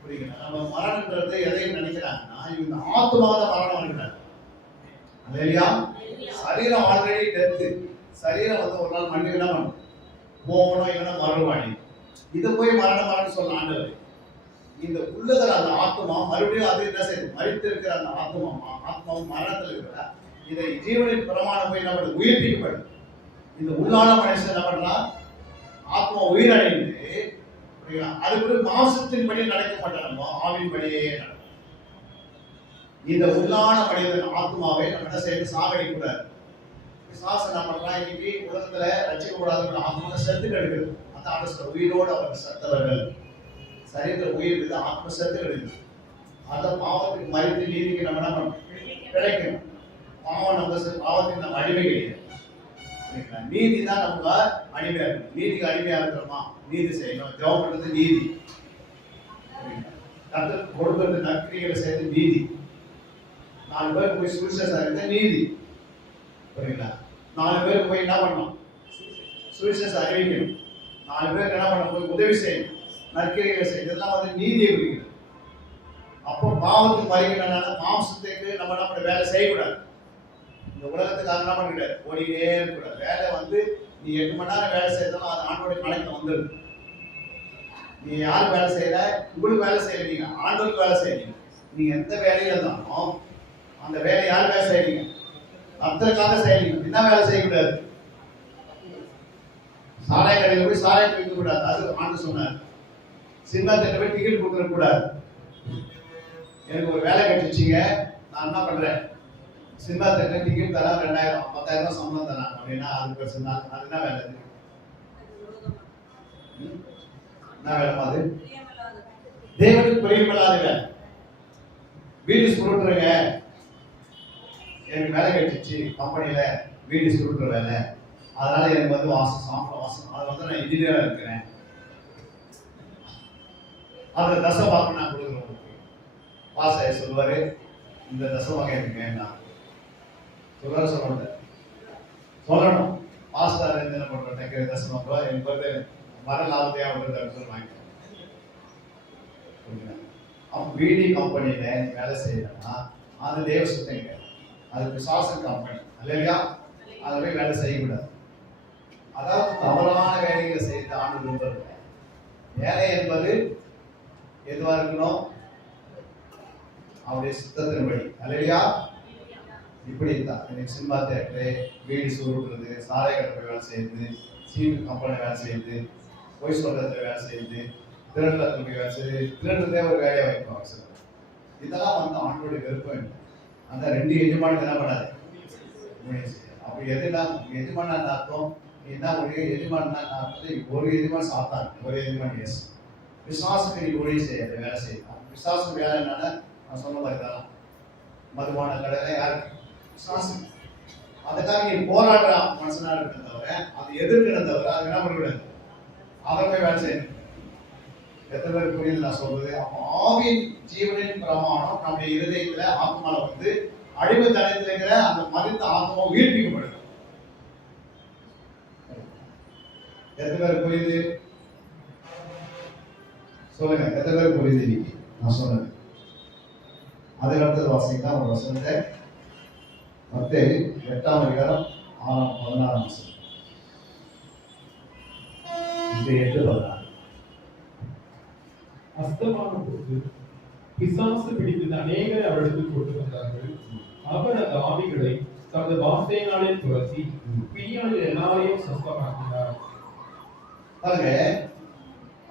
புரியுங்களா? நம்ம மரணம்ன்றது எதையும் நினைக்கிறாங்கன்னா இவங்க ஆத்மாத மரணம் நினைக்கிறாங்க. இல்லையா? சரீரம் ஆல்ரெடி டெத்து. சரீரம் வந்து ஒரு நாள் மண்ணு என்ன பண்ணும்? போகணும், இல்லைன்னா மறுவாடி. இதை போய் மரணம் சொல்ல ஆண்டவர். இந்த உள்ளதர அந்த ஆத்மா மறுபடியும் அது என்ன செய்யுது? மரித்து இருக்கிற அந்த ஆத்மாவும் மரணத்தில் இருக்கிற இதை ஜீவனின் பிரமாணம் போய் நம்ம உயிர்ப்பிக்கப்படுது. இந்த உள்ளான மனுஷன் என்ன பண்றான்? ஆத்மா உயிரடைந்து அதுக்கு மாம்சத்தின் படி நடக்க மாட்டாங்க, ஆவின் படியே நடக்கும். இந்த உள்ளான மனிதன் ஆத்மாவை நம்ம என்ன செய்யணும்? சாகடிக்க கூடாது. விசுவாசம் என்ன பண்றான்? இன்னைக்கு உலகத்துல ரசிக்க கூடாது, ஆத்மா செத்து கெடுக்குது. அந்த உயிரோடு அவர் சத்தவர்கள் சரீரத்தில் உயிர் இருக்குது, ஆத்ம சத்து இருக்குது. அதை பாவத்துக்கு மறித்து நீதிக்கு நம்ம என்ன பண்ணணும்? கிடைக்கணும். பாவம் நம்ம பாவத்துக்கு நம்ம அடிமை கிடையாது. நீதி தான் நமக்கு அடிமையா இருக்கு. நீதிக்கு அடிமையா இருக்கிறோமா? நீதி செய்யணும். ஜெபம் பண்றது நீதி. கர்த்தருக்கு கொடுக்கிறது நற்கிரிகளை செய்யறது நீதி. 4 பேருக்கு போய் சுவிசேஷம் அறிவித்தா நீதி. புரியுங்களா? 4 பேருக்கு போய் என்ன பண்ணணும்? சுவிசேஷம் அறிவிக்கணும். 4 பேருக்கு என்ன பண்ண? போய் உதவி செய்யணும், நற்கிரிகளை செய்யணும். இதெல்லாம் வந்து நீதியை குறிக்கிறது. அப்போ பாவத்துக்கு மறிக்கணும்னால மாம்சத்துக்கு நம்ம என்ன வேலை செய்யக்கூடாது. இந்த உலகத்துக்காக என்ன பண்ணிக்கூடாது? ஓடினே இருக்கக்கூடாது. வேலை வந்து நீ 8 மணி நேரம் வேலை செய்யறதாலும் அது ஆண்டோடைய கணக்கு வந்துடுது. நீ யார் வேலை செய்யற? உங்களுக்கு வேலை செய்யறீங்க, ஆண்டோருக்கு வேலை செய்யறீங்க. நீங்க எந்த வேலையில இருந்தாலும் அந்த வேலை யார் வேலை செய்யறீங்க? கர்த்தருக்காக செய்யறீங்க. என்ன வேலை செய்யக்கூடாது? சாராய கடையில் போய் சாராயத்தை வைக்க கூடாது. அது ஆண்டு சொன்னார். சினிமா தேட்டர் போய் டிக்கெட் கொடுக்க கூடாது. எனக்கு ஒரு வேலை கிடைச்சிச்சுங்க, நான் என்ன பண்றேன்? சினிமா தேட்டர் டிக்கெட் தரா 2000 10,000 சம்பளம் தரேன் அப்படின்னா அது பிரச்சனை. அது என்ன வேலை? என்ன வேலை? அது தேவனுக்கு பிரியமில்லாத வேலை. வீடு சுருட்டுறங்க, எனக்கு வேலை கிடைச்சிச்சு கம்பெனியில, வீடு சுருட்டுற வேலை. அதனால எனக்கு வந்து சாம்பளம் வாசம். அது வந்து நான் இன்ஜினியரா இருக்கிறேன். அந்த தசை வாக்கு நான் கொடுக்குறேன். வாச சொல்லுவாரு, இந்த தசை வாங்க எனக்கு வேண்டாம் சொல்றாரு. சொல்லணும். பாஸ்டர் என்ன பண்றேன்? தசை வாங்க எனக்கு வந்து வர லாபத்தையா அப்படின்னு வாங்கிக்கிறேன். வீடி கம்பெனியில வேலை செய்யறேன்னா அது தேவ சுத்தங்க, அது பிசாசு கம்பெனி இல்லையா? அதை போய் வேலை செய்யக்கூடாது. அதாவது தவறான வேலைகளை செய்து ஆண்டு விரும்புறது. வேலை என்பது எதுவா இருக்கணும்? அவருடைய சுத்தத்தின்படி. இல்லையா? இப்படித்தான் எனக்கு சினிமா தேட்டரு, வீடு சுருட்டுறது, சாலை கடை வேலை செய்யுது, சீட்டு கம்பெனி வேலை செய்யுது, பொய் சொல்றதுல வேலை செய்யுது, திருடத்துல வேலை செய்யுது. திருடுறதே ஒரு வேலையா வைப்பாங்க சார். இதெல்லாம் வந்து ஆண்டோடைய விருப்பம் இல்லை. அந்த 2 எஜமானுக்கு என்ன பண்ணாது? அப்ப எதுனா எஜமான அர்த்தம் என்ன? ஒரு எஜமான ஒரு எஜமான் சாப்பிட்டாங்க, ஒரு எஜமான் எஸ். விசுவாசத்துக்கு நீ ஒரே செய்யாது, வேலை செய்யலாம். விசுவாசம் வேலை என்னன்னா நான் சொன்ன மாதிரி தான். மதுபான கடையில யாருக்கு? விசுவாசம். அதுக்காக நீ போராடுற மனுஷனா இருக்கிற தவிர அது எதிர்க்கிற தவிர அது என்ன பண்ணக்கூடாது? அதை போய் வேலை செய்யணும். எத்தனை பேர் புரியுது நான் சொல்றது? அப்போ ஆவின் ஜீவனின் பிரமாணம் நம்முடைய இருதயத்துல ஆத்மால வந்து அடிமைத்தனத்தில் இருக்கிற அந்த மனித ஆத்மா உயிர்ப்பிக்கப்படுது. எத்தனை பேர் புரியுது சொல்லுங்க? எத்தனை பேர் புரியுது இன்னைக்கு நான் சொன்னது? அதுக்கு அடுத்தது வாசிக்கலாம் ஒரு வசனத்தை. மத்தேயு 8ஆம் அதிகாரம் 16 வசனம். இது 8:16. அஸ்தமான போது பிசாசு பிடித்தது அநேகரை அவரிடத்தில் கொண்டு வந்தார்கள். அவர் அந்த ஆவிகளை தமது வார்த்தையினாலே துரத்தி பிணியாளிகள் எல்லாரையும் சுத்தமாக்கினார். பாருங்க,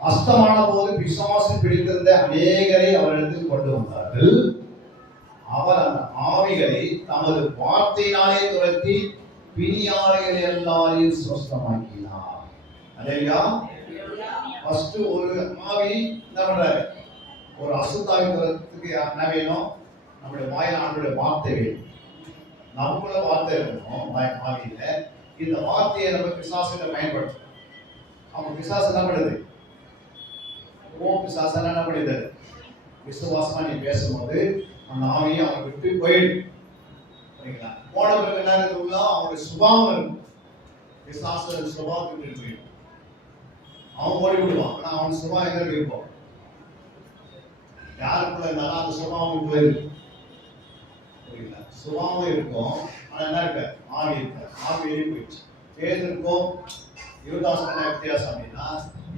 அஸ்தமான போது பிசாசு பிடித்திருந்த அநேகரை அவரிடத்தில் கொண்டு வந்தார்கள். அவர் அந்த ஆவிகளை தமது வார்த்தையினாலே துரத்தி பிணியாளிகள் எல்லாரையும் சுத்தமாக்கினார். அல்லேலூயா. ஃபர்ஸ்ட் ஒரு ஆவி என்ன பண்றாரு? ஒரு அசுத்தாவி துரத்துக்கு என்ன வேணும்? நம்முடைய வாயில ஆண்டுடைய வார்த்தை வேணும். நமக்குள்ள வார்த்தை இருக்கணும் ஆவியில. இந்த வார்த்தையை நம்ம பிசாசுல பயன்படுத்தணும். அவன் பிசாசு என்ன பண்ணுது? பிசாசு என்ன பண்ணுது? விசுவாசமா நீ பேசும்போது அந்த ஆவியை அவன் விட்டு போயிடு. சரிங்களா? போன பிறகு என்ன இருக்குங்களா? அவனுடைய சுபாவம் இருக்கும். பிசாசு சுபாவத்தை விட்டு போயிடும். அவன் ஓடி விடுவான். ஆனா அவன் சுபாவம் எங்க இருக்கும்? யாருக்குள்ள இருந்தாலும் அந்த சுபாவம் போயிருக்கு. சரிங்களா? சுபாவம் இருக்கும். ஆனா என்ன இருக்கு? ஆவி இருக்கு. ஆவி வெளியே போயிடுச்சு. பேதருக்கும் யூதாசுக்கும் வித்தியாசம் அப்படின்னா,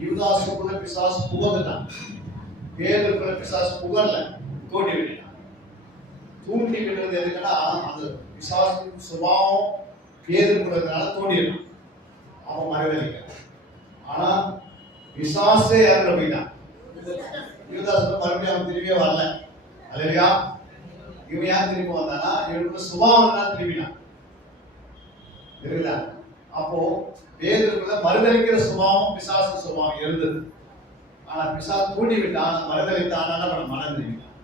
யூதாசுக்குள்ள பிசாசு புகழ்ந்துட்டான். பேதருக்குள்ள பிசாசு புகழல, தூண்டி விட்டான். தூண்டி விடுறது எதுக்குன்னா, அந்த பிசாசு சுபாவம் பேதருக்குள்ளதுனால தூண்டிடுறான். அவன் மறைவதிக்கிறான். ஆனா பிசாசே இறந்து போயிட்டான். யூதாசுக்கு மறுபடியும் அவன் திரும்பியே வரல. அல்லேலூயா. இவன் யார் திரும்பி வந்தானா? இவனுக்கு சுபாவம் தான் திரும்பினான். இருக்குதா? அப்போ பேதருக்குள்ள மறுதலிக்கிற சுபாவம் பிசாசு சுபாவம் இருந்தது. ஆனா பிசாசு தூண்டி விட்டான், மறுதலித்தான், என்ன பண்ண மனம் திரும்பினான்.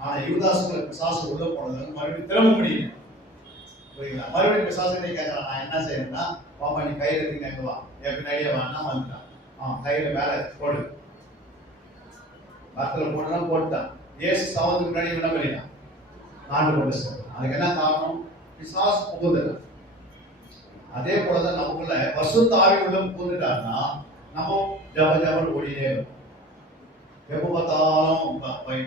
ஆனா யூதாசுக்குள்ள பிசாசு உள்ள போனது மறுபடியும் திரும்ப முடியல. புரியுங்களா? மறுபடியும் பிசாசு கேட்கறான், நான் என்ன செய்யணும்னா, பாப்பா நீ கையில இருந்து எங்க வா, என் பின்னாடியே வான்னா வந்துட்டான். கையில மேல போடு, மரத்துல போட்டுனா போட்டுட்டான். இயேசு சாவதுக்கு முன்னாடி என்ன பண்ணிட்டான்? நாண்டு கொண்டு சென்றான். அதுக்கு என்ன காரணம்? பிசாசு புகுந்துட்டான். அதே போலதான் நமக்குள்ள பரிசுத்த ஆவி உள்ள புகுந்துட்டான்னா நம்ம ஜப ஓடினே இருக்கும். எப்ப பார்த்தாலும்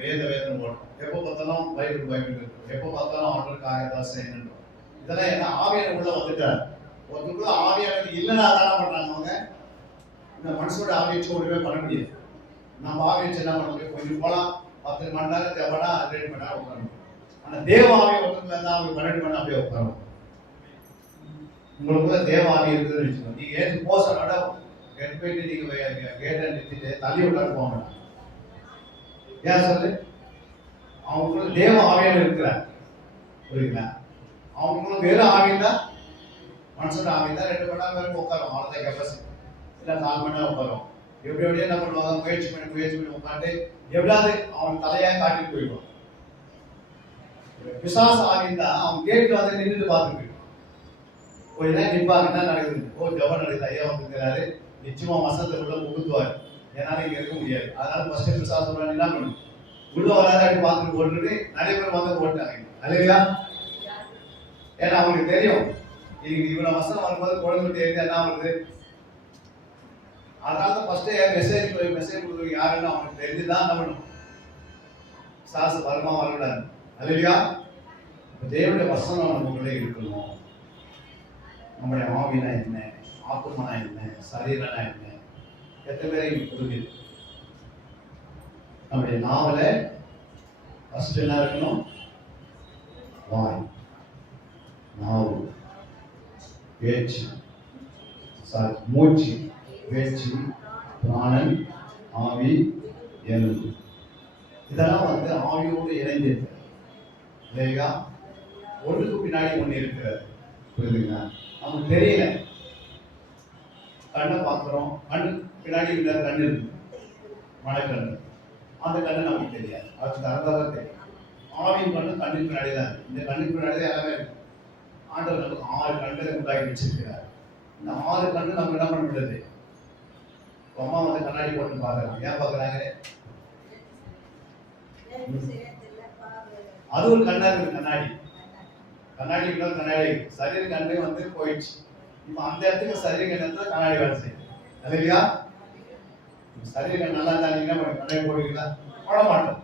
வேதம் ஓடும். எப்ப பார்த்தாலும் பைபிள் இருக்கும். எப்ப பார்த்தாலும் ஆண்டவர் காரியத்தை செய்யணும். இதெல்லாம் என்ன? ஆவியான உள்ள வந்துட்டார். ஒருத்தருக்குள்ள ஆவியானது இல்லைன்னா தானே பண்றாங்க அவங்க. இந்த மனுஷோட ஆவியை ஒன்றுமே பண்ண முடியாது. நம்ம ஆவியை என்ன பண்ண முடியும்? கொஞ்சம் போலாம், 10 மணி நேரம் தேவைன்னா 2 மணி நேரம் உட்காரணும். ஆனா தேவ ஆவி ஒருத்தருக்கு இருந்தா அவங்க 12 மணி நேரம் அப்படியே உட்காரணும். உங்களுக்குள்ள தேவ ஆவி இருக்குதுன்னு வச்சுக்கோங்க. நீங்க ஏன் போசனோட கெட் போயிட்டு நீங்க கேட்ட நிறுத்திட்டு தள்ளி விட்டாரு போக வேண்டாம். ஏன் சொல்லு? அவங்களுக்குள்ள தேவ ஆவியான இருக்கிறார். புரியுங்களா? அவங்களுக்குள்ள வேற ஆவின்னா மனுஷன் ஆவின்னா 2 மணி நேரம் உட்காரும். அவ்வளோதான் கெப்பாசிட்டி. இல்லை 4 மணி நேரம் உட்காரும். எப்படி என்ன பண்ணுவாங்க? முயற்சி பண்ணி உட்காந்து எப்படியாவது அவன் தலையா காட்டிட்டு போயிடுவான். பிசாசு ஆகிட்டா அவன் கேட்டு வந்து நின்றுட்டு பார்த்துட்டு போயிடுவான். கொஞ்ச நேரம் நிற்பாங்க, என்ன நடக்குது? ஜபம் நடக்குது, ஐயா வந்துருக்கிறாரு, நிச்சயமா வசனத்துக்குள்ள புகுத்துவாரு, என்னால இங்க இருக்க முடியாது. அதனால ஃபர்ஸ்ட் பிசாசு சொல்றாங்க, என்ன பண்ணும்? உள்ள வராதாட்டி பார்த்துட்டு போட்டுட்டு நிறைய பேர் வந்து ஓட்டாங்க. அல்லையா? ஏன்னா அவங்களுக்கு தெரியும் இவ்வளவு வசனம் வரும்போது குழந்தை தெரிஞ்சு என்ன வருது. அதனால தான் ஃபர்ஸ்ட் மெசேஜ் கொடுக்குறது யாருன்னு அவனுக்கு தெரிஞ்சுதான் என்ன பண்ணும்? சாசு வருமா வரக்கூடாது. அல்லையா? தேவனுடைய வசனம் நமக்குள்ளே இருக்கணும். நம்முடைய ஆவினா என்ன, ஆத்மனா என்ன, சரீரனா என்ன, எத்தனை பேரை புரியுது? நம்முடைய நாவல ஃபர்ஸ்ட் என்ன இருக்கணும்? வாய், நாவு, பேச்சு, மூச்சு, பேச்சு, பிராணன், ஆவி, எலும்பு. இதெல்லாம் வந்து ஆவியோடு இணைந்திருக்கு. இல்லையா? ஒன்றுக்கு பின்னாடி ஒன்று இருக்கிறது. புரியுதுங்களா? நமக்கு தெரியல. கண்ணை பார்க்கிறோம், கண்ணு பின்னாடி கண்ணு இருக்கு, மனக்கண்ணு. அந்த கண்ணு நமக்கு தெரியாது, அது திறந்தாதான் தெரியும். ஆவின் கண்ணு கண்ணுக்கு பின்னாடி தான் இருக்கு. இந்த கண்ணுக்கு பின்னாடி தான் எல்லாமே இருக்கு. ஆண்டவர் நமக்கு 6 கண்களை உண்டாக்கி வச்சிருக்கிறார். இந்த 6 கண்ணு நம்ம என்ன பண்ண முடியாது? அம்மா வந்து கண்ணாடி போட்டு பார்க்கறாங்க. ஏன் பார்க்கறாங்க? அது ஒரு கண்ணா இருக்கு. கண்ணாடி கண்ணாடி சரீர கண்ணு வந்து போயிடுச்சு. இப்ப அந்த இடத்துக்கு சரீர கண்ணத்துல கண்ணாடி வேலை செய்யும். இல்லையா? சரீர கண் நல்லா இருந்தா நீங்க கண்ணாடி போடுவீங்களா? போட மாட்டோம்.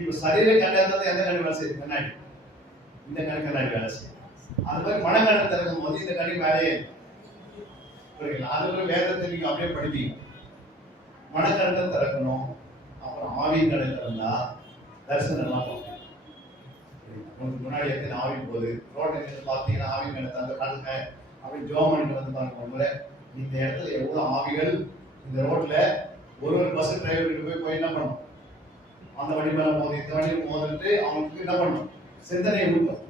இப்ப சரீர கண்ணத்துல எந்த கண்ணு வேலை செய்யுது? கண்ணாடி. இந்த கண்ணாடி வேலை செய்யும். அது மாதிரி மனக்கண்ணை திறக்கும் போது இந்த கனி மேலேயே புரியுங்களா? அதுக்குள்ள வேதத்தை நீங்க அப்படியே படிப்பீங்க. மனக்கண்ணை திறக்கணும். அப்புறம் ஆவியின் கடை திறந்தா தரிசனம் எல்லாம் பார்க்கணும். உங்களுக்கு முன்னாடி எத்தனை ஆவி போகுது ரோட்ல பார்த்தீங்கன்னா ஆவியின் கடை திறந்து கண்ணுங்க அப்படி ஜோமனிட்டு வந்து பாருங்க. உங்களை இந்த இடத்துல எவ்வளவு ஆவிகள் இந்த ரோட்ல ஒரு பஸ் டிரைவர் போய் என்ன பண்ணணும், அந்த வண்டி மேல போகுது இந்த வண்டி போதுட்டு அவங்களுக்கு என்ன பண்ணணும், சிந்தனை ஊட்டும்.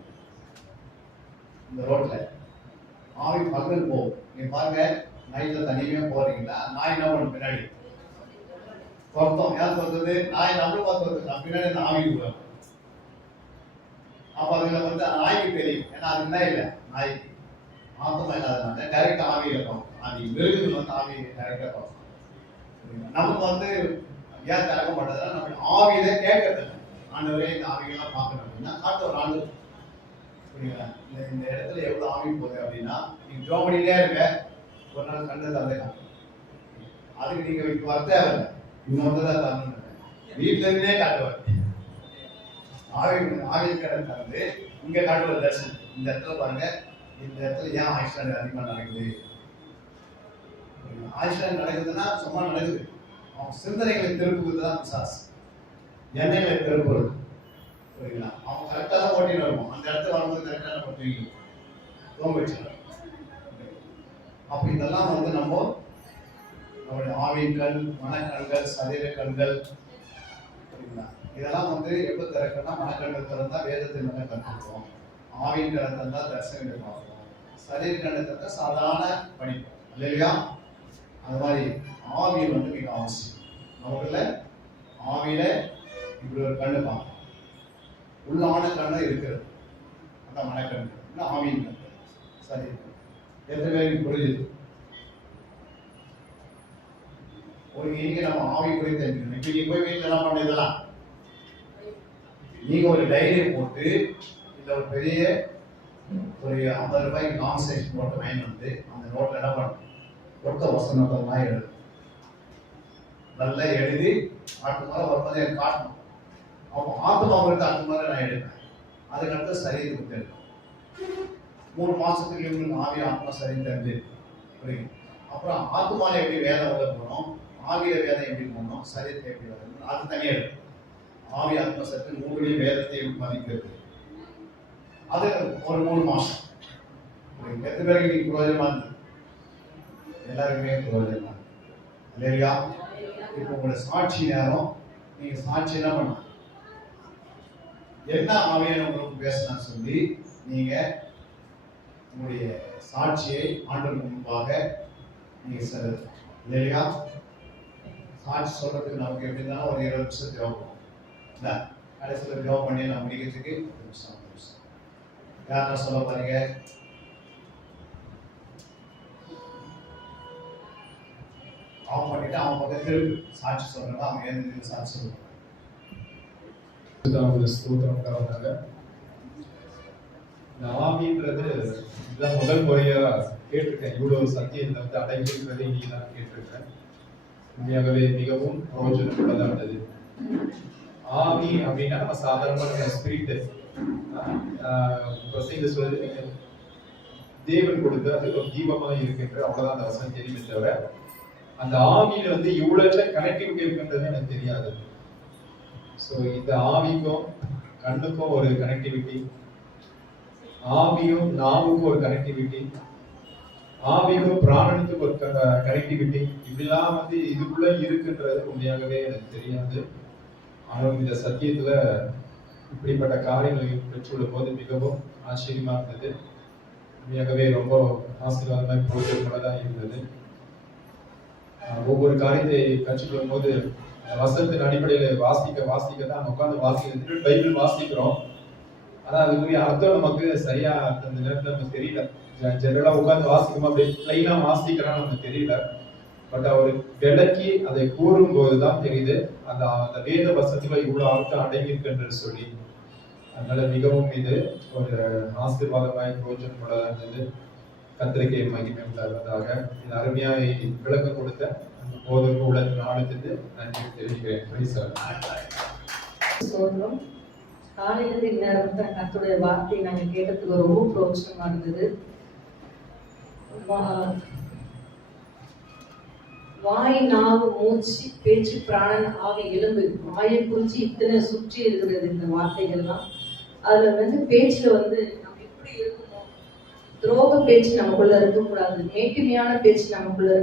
இந்த ரோட்ல ஆவி பகல் போகும். நீங்க பாருங்க, நைட்ல தனியுமே போறீங்கன்னா நாய் என்ன பண்ணும், பின்னாடி துரத்தம். யார் துரத்துது? நாய் நம்மளும் பார்த்து பின்னாடி இந்த ஆவி போகும். அப்ப அதுல வந்து நாய்க்கு தெரியும், ஏன்னா அது என்ன இல்லை, நாய்க்கு ஆத்தமா இல்லாதனால டைரக்டா ஆவியில பார்க்கும். ஆவி மிருகங்கள் வந்து ஆவியை டைரக்டா பார்க்கும். நமக்கு வந்து ஏன் திறக்க மாட்டதுன்னா நம்ம ஆவியில கேட்கறது ஆண்டவரே இந்த ஆவிகள்லாம் பார்க்கணும் அப்படின்னா காட்ட ஒரு ஆண்டு. புரியுங்களா? இந்த இடத்துல எவ்வளவு ஆவி போகுது அப்படின்னா நீங்க ஜோமனிலே இருக்க ஒரு நாள் கண்டு தரலாம். அதுக்கு நீங்க வீட்டு வரத்தே வரல, இன்னொரு தான் தரணும். வீட்டுல இருந்தே காட்டுவார். ஆவியின் கடை தந்து இங்க காட்டுவார் தரிசனம். இந்த இடத்துல பாருங்க, இந்த இடத்துல ஏன் ஆக்சிடென்ட் அதிகமா நடக்குது. ஆக்சிடென்ட் நடக்குதுன்னா சும்மா நடக்குது, அவன் சிந்தனைகளை திருப்புவது தான் பிசாசு, எண்ணெய்களை திருப்புறது. புரியுங்களா? அவன் கரெக்டா தான் ஓட்டிட்டு வருவான். அந்த இடத்துல வரும்போது கரெக்டா நம்ம தூக்கி தோங்க வச்சிடலாம். அப்ப இதெல்லாம் வந்து நம்மளுடைய ஆவியின் கண், மனக்கண்கள், சரீர கண்கள், புரியுங்களா? இதெல்லாம் வந்து எப்ப திறக்கணும்னா மனக்கண்கள் திறந்தா வேதத்தை நல்லா கற்றுக்குவோம், ஆவியின் கண்ணை திறந்தா தரிசனங்களை பார்ப்போம், சரீர கண்ணை திறந்தா சாதாரண படிப்போம் இல்லையா? அது மாதிரி ஆவி வந்து மிக அவசியம். நமக்குள்ள ஆவியில இப்படி ஒரு கண்ணு பார்க்கணும், உள்ளான கண்ணு இருக்கிறது, அதான் மனக்கண்ணு, இல்லை ஆவியின் கண்ணு. சரி, எத்தனை பேருக்கு புரியுது? ஒரு இன்னைக்கு நம்ம ஆவி குறித்து தெரிஞ்சுக்கணும். இப்ப நீங்க போய் வீட்டில் என்ன பண்ண, இதெல்லாம் நீங்க ஒரு டைரி போட்டு இல்ல ஒரு பெரிய ஒரு 50 ரூபாய்க்கு லாங் சைஸ் நோட்டை வாங்கி வந்து அந்த நோட்டில் என்ன பண்ணணும், ஒத்த வசனத்தெல்லாம் எழுது, நல்லா எழுதி ஆட்டு மாதிரி வரும்போது எனக்கு காட்டணும். அவங்க ஆத்மாவிற்கு அந்த மாதிரி நான் எடுப்பேன். அதுக்கடுத்து சரீரத்துக்கு தெரியும். 3 மாசத்துக்கு இவங்களுக்கு ஆவி ஆத்மா சரி தெரிஞ்சு புரியும். அப்புறம் ஆத்மால எப்படி வேதம் உள்ள போகணும், ஆவிய வேதம் எப்படி போகணும், சரீரத்தை எப்படி வரணும், அது தனியாக எடுக்கும். ஆவி ஆத்மா சத்து 3 வேதத்தை மதிக்கிறது. அது ஒரு 3 மாசம். எத்தனை பேருக்கு நீங்க பிரயோஜனமா இருந்தது? எல்லாருக்குமே பிரயோஜனம் இல்லையா? இப்போ உங்களோட சாட்சி நேரம், நீங்க சாட்சி என்ன பண்ணணும், என்ன ஆவியான உங்களுக்கு பேசலாம் சொல்லி நீங்க உங்களுடைய சாட்சியை ஆண்டவருக்கு முன்பாக நீங்க செலுத்தணும் இல்லையா? சாட்சி சொல்றதுக்கு நமக்கு எப்படி இருந்தாலும் ஒரு 20 நிமிஷம் தேவைப்படும். கடைசியில் ஜாப் பண்ணி நான் முடிக்கிறதுக்கு 10 நிமிஷம். யாரா சொல்ல பாருங்க? அவன் பண்ணிட்டு அவன் பக்கம் திருப்பி சாட்சி சொல்றா, அவன் ஏன் சாட்சி சொல்றான். ஆவின்றது இதுதான் முதல் முறையா கேட்டிருக்கேன். இவ்வளவு சத்தியத்தை வந்து அடைஞ்சிருக்கிறதை நீ தான் கேட்டிருக்கேன். உண்மையாகவே மிகவும் பிரயோஜனப்பட்டதா இருந்தது. ஆவி அப்படின்னா நம்ம சாதாரணமான ஸ்பிரிட் சொல்றது தேவன் கொடுத்து அது ஒரு தீபமாக இருக்கின்ற அவ்வளவுதான் அந்த வசனம் தெரியுமே தவிர அந்த ஆவியில வந்து இவ்வளவு கனெக்டிவிட்டி இருக்குன்றது எனக்கு தெரியாது. ஸோ இந்த ஆவிக்கும் கண்ணுக்கும் ஒரு கனெக்டிவிட்டி, ஆவியும் நாவுக்கும் ஒரு கனெக்டிவிட்டி, ஆவிக்கும் பிராணனுக்கும் ஒரு கனெக்டிவிட்டி, இப்படிலாம் வந்து இதுக்குள்ள இருக்குன்றது உண்மையாகவே எனக்கு தெரியாது. ஆனால் இந்த சத்தியத்துல இப்படிப்பட்ட காரியங்களை பெற்றுள்ள போது மிகவும் ஆச்சரியமா இருந்தது. உண்மையாகவே ரொம்ப ஆசீர்வாதமாக பிரோஜனப்படதான் இருந்தது. ஒவ்வொரு காரியத்தை கற்றுக்கொள்ளும் போது வசனத்தின் அடிப்படையில வாசிக்க தான் உட்காந்து வாசிக்க பைபிள் வாசிக்கிறோம். ஆனா அதுக்குரிய அர்த்தம் நமக்கு சரியா அந்த நேரத்துல நமக்கு தெரியல. ஜெனரலா உட்காந்து வாசிக்கும் அப்படியே பிளைனா வாசிக்கிறான்னு நமக்கு தெரியல. பட் அவர் விளக்கி அதை கூறும் போதுதான் தெரியுது அந்த வேத வசத்துல இவ்வளவு அர்த்தம் அடங்கியிருக்குன்னு சொல்லி. அதனால மிகவும் இது ஒரு ஆசீர்வாதமாய் பிரோஜனப்படலாம் இருந்தது. கத்திரிக்கை மகிமை உண்டாவதாக இது அருமையாய் விளக்கம் கொடுத்த அந்த போதற்கு உள்ள நாளுக்கு நன்றி தெரிவிக்கிறேன். காலையிலிருந்து இந்நேரம் தான் கர்த்தருடைய வார்த்தையை நாங்கள் கேட்டதுக்கு ரொம்ப பிரோஜனமா இருந்தது. வாய், நாவு, மூச்சு, பேச்சு, பிராணன், ஆவி, எலும்பு, வாயை குறிச்சு இத்தனை சுற்றி இருக்கிறது இந்த வார்த்தைகள்லாம். அதுல பேச்சுல நம்ம எப்படி இருக்கணும், துரோக பேச்சு நமக்குள்ள இருக்கக்கூடாது, மேட்டுமையான பேச்சு நமக்குள்ள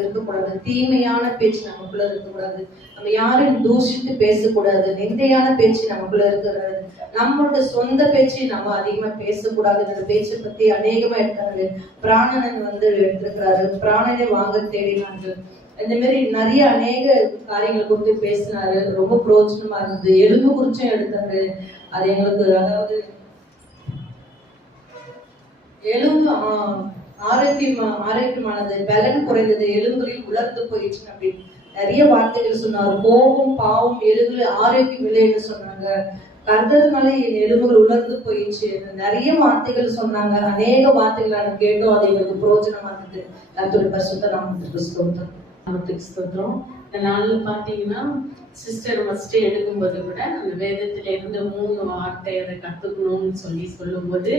இருக்கக்கூடாது, தீமையான பேச்சு நமக்குள்ள இருக்கக்கூடாது, நம்ம யாரையும் தூஷித்து பேசக்கூடாது, நிந்தையான பேச்சு நமக்குள்ள இருக்கிறது, நம்மளோட சொந்த பேச்சு நம்ம அதிகமா பேசக்கூடாது. இந்த பேச்சை பத்தி அநேகமா எடுத்தாரு. பிராணனன் எடுத்திருக்கிறாரு, பிராணனை வாங்க தேடினார்கள். இந்த மாதிரி நிறைய அநேக காரியங்களை குறித்து பேசினாரு. ரொம்ப பிரோஜனமா இருந்தது. எலும்பு குறிச்சும் எடுத்தாரு. அது எங்களுக்கு, அதாவது எலும்பு ஆரோக்கியமானது, பலன் குறைந்தது, எலும்புகளில் உலர்ந்து போயிடுச்சு அப்படின்னு நிறைய வார்த்தைகள் சொன்னார். கோபம், பாவம், எலும்புல ஆரோக்கியம் இல்லைன்னு சொன்னாங்க. கர்த்தர்னால என் எலும்புகள் உலர்ந்து போயிடுச்சு, நிறைய வார்த்தைகள் சொன்னாங்க. அநேக வார்த்தைகள் நாங்கள் கேட்டோம். அது எங்களுக்கு பிரோஜனமா இருந்தது. கர்த்தருடைய பரிசுத்த நாமத்துக்கு ஸ்தோத்திரம். நாமத்துக்கு ஸ்தோத்திரம். இந்த நாள்ல பாத்தீங்கன்னா சிஸ்டர் ஃபர்ஸ்ட் எடுக்கும்போது கூட அந்த வேதத்துல இருந்து 3 வார்த்தை அதை கத்துக்கணும்னு சொல்லும்போது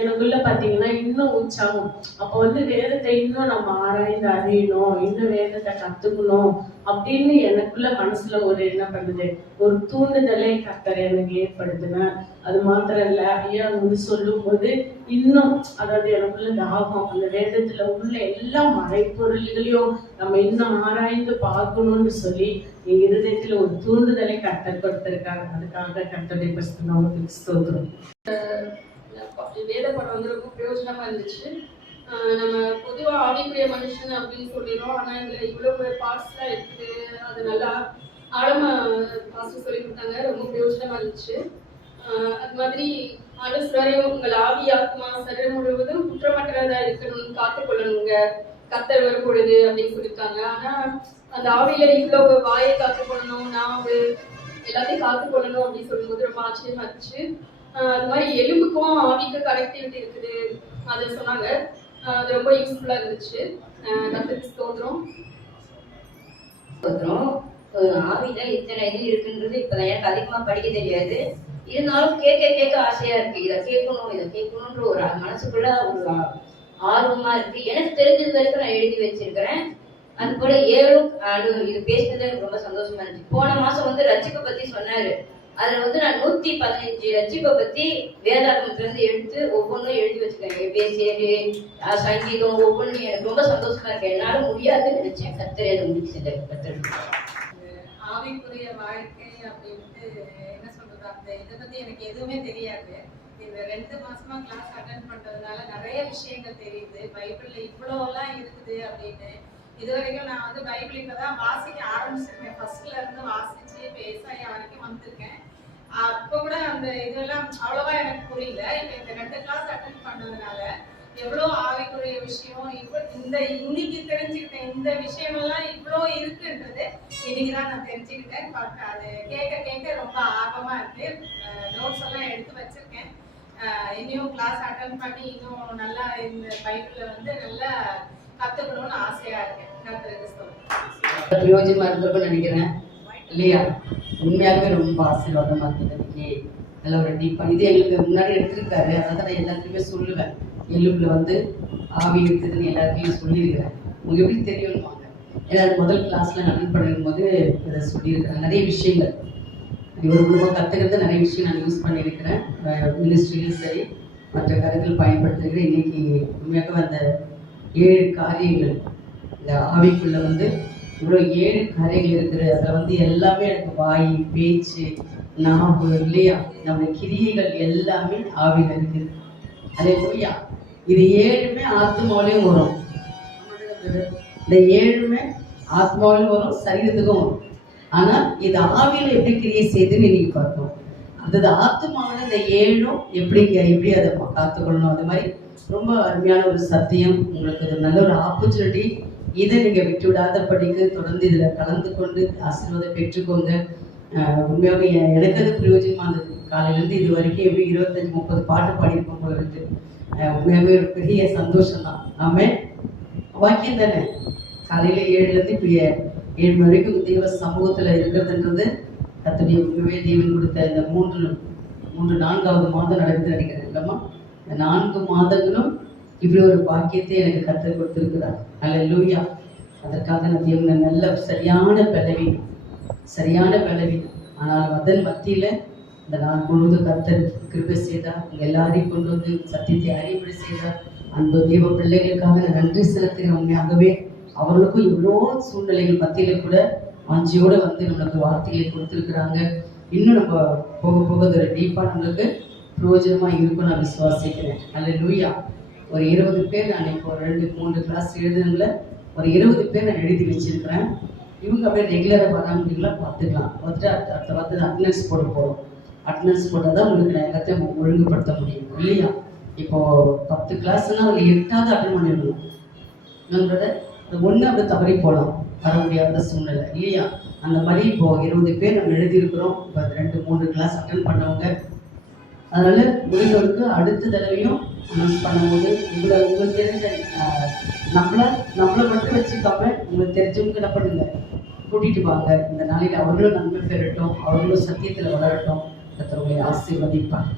எனக்குள்ள பாத்தீங்கன்னா இன்னும் உற்சாகம். அப்போ வேதத்தை இன்னும் நம்ம ஆராய்ந்து அறியணும், இன்னும் வேதத்தை கத்துக்கணும் அப்படின்னு எனக்குள்ள மனசுல என்ன பண்ணுது, ஒரு தூண்டுதலை கர்த்தர் எனக்கு ஏற்படுத்தினார். அது மாத்திரம் இல்ல, ஐயா சொல்லும் போது இன்னும், அதாவது எனக்குள்ள தாகம், அந்த வேதத்துல உள்ள எல்லா மறைப்பொருள்களையும் நம்ம இன்னும் ஆராய்ந்து பார்க்கணும்னு சொல்லி என் இருதயத்துல ஒரு தூண்டுதலை கர்த்தர் கொடுத்திருக்காங்க. அதுக்காக கர்த்தருடைய பரிசுத்த நாமத்துக்கு ஸ்தோத்திரம். வேத பாடம் ரொம்ப பிரயோஜனமா இருந்துச்சு. நம்ம பொதுவா ஆவிக்குரிய மனுஷன் அப்படின்னு சொல்லிடுறோம். ஆனா இதுல இவ்வளவு பார்ட்ஸ்லாம் இருக்குது. அது நல்லா ஆழமா பாஸ்டர் சொல்லி கொடுத்தாங்க. ரொம்ப பிரயோஜனமா இருந்துச்சு. அது மாதிரி ஆலோசனையும் உங்கள் ஆவி, ஆத்மா, சரீரம் முழுவதும் குற்றமற்றதா இருக்கணும்னு காத்துக்கொள்ளணுங்க கர்த்தர் வரும் பொழுது அப்படின்னு சொல்லியிருக்காங்க. ஆனா அந்த ஆவியில இவ்வளவு வாயை காத்துக்கொள்ளணும், நாவு எல்லாத்தையும் காத்துக்கொள்ளணும் அப்படின்னு சொல்லும்போது ரொம்ப ஆச்சரியமா இருந்துச்சு. அது மாதிரி எலும்புக்கும் ஆவிக்கும் கனெக்டிவிட்டி இருக்குது அதை சொன்னாங்க. அது ரொம்ப யூஸ்ஃபுல்லா இருந்துச்சு. கர்த்தருக்கு ஸ்தோத்திரம். ஆவில இத்தனை இது இருக்குன்றது இப்பதான் எனக்கு அதிகமா படிக்க தெரியாது. இருந்தாலும் கேட்க கேட்க ஆசையா இருக்கு. இதை கேட்கணும்ன்ற ஒரு மனசுக்குள்ள ஒரு ஆர்வமா இருக்கு. எனக்கு தெரிஞ்சது வரைக்கும் நான் எழுதி வச்சிருக்கிறேன். அது போல 7 இது பேசினது எனக்கு ரொம்ப சந்தோஷமா இருந்துச்சு. போன மாசம் ரட்சிப்பை பத்தி சொன்னாரு. அதுல நான் 115 ரட்சிப்பை பத்தி வேதாகமத்துல இருந்து எடுத்து ஒவ்வொன்றும் எழுதி வச்சுக்கிறேன். பேசியது, சங்கீதம், ஒவ்வொன்றும் எனக்கு ரொம்ப சந்தோஷமா இருக்கு. என்னால முடியாதுன்னு நினைச்சேன். கர்த்தர் அதை முடிச்சு கர்த்தர். ஆவிக்குரிய வாழ்க்கை அப்படின்ட்டு என்ன சொல்றது, அந்த இதை பத்தி எனக்கு எதுவுமே தெரியாது. இந்த 2 மாசமா கிளாஸ் அட்டென்ட் பண்றதுனால நிறைய விஷயங்கள் தெரியுது. பைபிள்ல இவ்வளோலாம் இருக்குது அப்படின்னு. இது வரைக்கும் நான் பைபிள் இப்பதான் வாசிக்க ஆரம்பிச்சிருக்கேன். ஃபர்ஸ்ட்ல இருந்து வாசிச்சு இப்ப ஏசாயா வரைக்கும் வந்திருக்கேன். அப்போ கூட அந்த இதெல்லாம் அவ்வளவா எனக்கு புரியல. இப்ப இந்த 2 கிளாஸ் அட்டென்ட் பண்ணதுனால எவ்வளோ ஆவிக்குரிய விஷயம் இந்த இன்னைக்கு தெரிஞ்சுக்கிட்டேன். இந்த விஷயமெல்லாம் இவ்வளோ இருக்குன்றது இன்னைக்குதான் நான் தெரிஞ்சுக்கிட்டேன். பட் அது கேட்க கேட்க ரொம்ப ஆர்வமா இருக்கு. நோட்ஸ் எல்லாம் எடுத்து வச்சிருக்கேன். இனியும் கிளாஸ் அட்டென்ட் பண்ணி இன்னும் நல்லா இந்த பைபிள்ல நல்லா கத்துக்கணும்னு ஆசையா இருக்கேன். பிரயோஜனமா இருந்திருக்கும்னு நினைக்கிறேன் இல்லையா? உண்மையாகவே ரொம்ப ஆசீர்வாதமா இருந்தது. நல்ல ஒரு டீப்பா இது எங்களுக்கு முன்னாடி எடுத்திருக்காரு. அதான் நான் எல்லாத்துக்குமே சொல்லுவேன். எலும்புல ஆவி இருக்குதுன்னு எல்லாருக்கையும் சொல்லியிருக்கிறேன். உங்களுக்கு எப்படி தெரியும்வாங்க. ஏன்னா முதல் கிளாஸ்ல நான் பண்ணும்போது இதை சொல்லியிருக்கிறேன். நிறைய விஷயங்கள் ஒரு குடும்பம் கற்றுக்கிறது நிறைய விஷயம் நான் யூஸ் பண்ணியிருக்கிறேன். மினிஸ்ட்ரியிலும் சரி மற்ற கருத்தில் பயன்படுத்திருக்கிறேன். இன்னைக்கு உண்மையாக அந்த 7 காரியங்கள் இந்த ஆவிக்குள்ள இவ்வளோ 7 காரியங்கள் இருக்குது. அதில் எல்லாமே எனக்கு வாய், பேச்சு, நாவு இல்லையா, நம்முடைய கிரியைகள் எல்லாமே ஆவியில் இருக்குது. அதே போய்யா இது 7மே ஆத்மாவிலையும் வரும். இந்த 7மே ஆத்மாவிலும் வரும், சரீரத்துக்கும் வரும். ஆனா இது ஆவியில எப்படி கிரியை செய்துன்னு இன்னைக்கு பார்த்தோம். அதாவது ஆத்மாவில இந்த 7ம் எப்படி அதை காத்துக்கொள்ளணும். அது மாதிரி ரொம்ப அருமையான ஒரு சத்தியம். உங்களுக்கு ஒரு நல்ல ஒரு ஆப்பர்ச்சுனிட்டி. இதை நீங்க விட்டு விடாதபடிக்கு தொடர்ந்து இதுல கலந்து கொண்டு ஆசீர்வாதம் பெற்றுக்கோங்க. உண்மையாக எனக்கு அது பிரயோஜனமா இருந்தது. காலையிலேருந்து இது வரைக்கும் எப்படி 25-30 பாட்டு பாடியிருப்போம் போல இருக்கு. உண்மையாகவே ஒரு பெரிய சந்தோஷம் தான். ஆமே வாக்கியம் தானே. காலையில 7லேருந்து இப்போ 7 மணி வரைக்கும் தெய்வ சமூகத்துல இருக்கிறதுன்றது கர்த்தருடைய உண்மையே தேவன் கொடுத்த இந்த 3 4வது மாதம் நடக்குது நினைக்கிறேன் இல்லைம்மா. இந்த 4 மாதங்களும் இவ்வளோ ஒரு பாக்கியத்தை எனக்கு கற்றுக் கொடுத்துருக்குறார். அல்லேலூயா. அதற்காக நான் தேவனை நல்ல சரியான பலவீனம் ஆனால் அதன் மத்தியில் இந்த நாள் முழுவதும் கர்த்தர் கிருபை செய்தார். உங்கள் எல்லாரையும் கொண்டு வந்து சத்தியத்தை அறிவுரை செய்தார். அன்பு தேவ பிள்ளைகளுக்காக நான் நன்றி செலுத்துகிறேன். உண்மையாகவே அவர்களுக்கும் எவ்வளோ சூழ்நிலைகள் மத்தியில் கூட வாஞ்சியோடு வந்து நம்மளுக்கு வார்த்தைகளை கொடுத்துருக்குறாங்க. இன்னும் நம்ம போக போக ஒரு டீப்பாக நம்மளுக்கு பிரயோஜனமாக இருக்கும் நான் விசுவாசிக்கிறேன். அல்லேலூயா. ஒரு 20 பேர் நான் இப்போ 2-3 கிளாஸ் எழுதுனதுல ஒரு 20 பேர் நான் எழுதி வச்சிருக்கிறேன். இவங்க அப்படியே ரெகுலராக வராமங்களா பார்த்துக்கலாம். வந்துட்டு அடுத்த வாரத்தை அட்டண்டன்ஸ் போட போகிறோம். அட்டண்டன்ஸ் போட்டால் தான் உங்களுக்கு நான் எல்லாத்தையும் ஒழுங்குபடுத்த முடியும் இல்லையா. இப்போது 10 கிளாஸ்னால் அதில் 8வது அட்டன் பண்ணிடணும். நம்மளோட அந்த 1 அப்படி தவறி போகலாம், வர முடியாத சூழ்நிலை இல்லையா. அந்த மாதிரி இப்போது 20 பேர் நம்ம எழுதியிருக்கிறோம். இப்போ 2-3 கிளாஸ் அட்டன் பண்ணவங்க. அதனால் முடிந்தவருக்கு அடுத்த தடவையும் அனௌன்ஸ் பண்ணும்போது உங்களுக்கு தெரிஞ்ச நம்மளை மட்டும் வச்சுக்காம உங்களுக்கு தெரிஞ்சவங்க என்ன பண்ணுங்க, கூட்டிகிட்டு வாங்க. இந்த நாளில் அவர்களும் நன்மை பெறட்டும், அவர்களும் சத்தியத்தில் வளரட்டும். கர்த்தர் உங்களை ஆசீர்வதிப்பார்.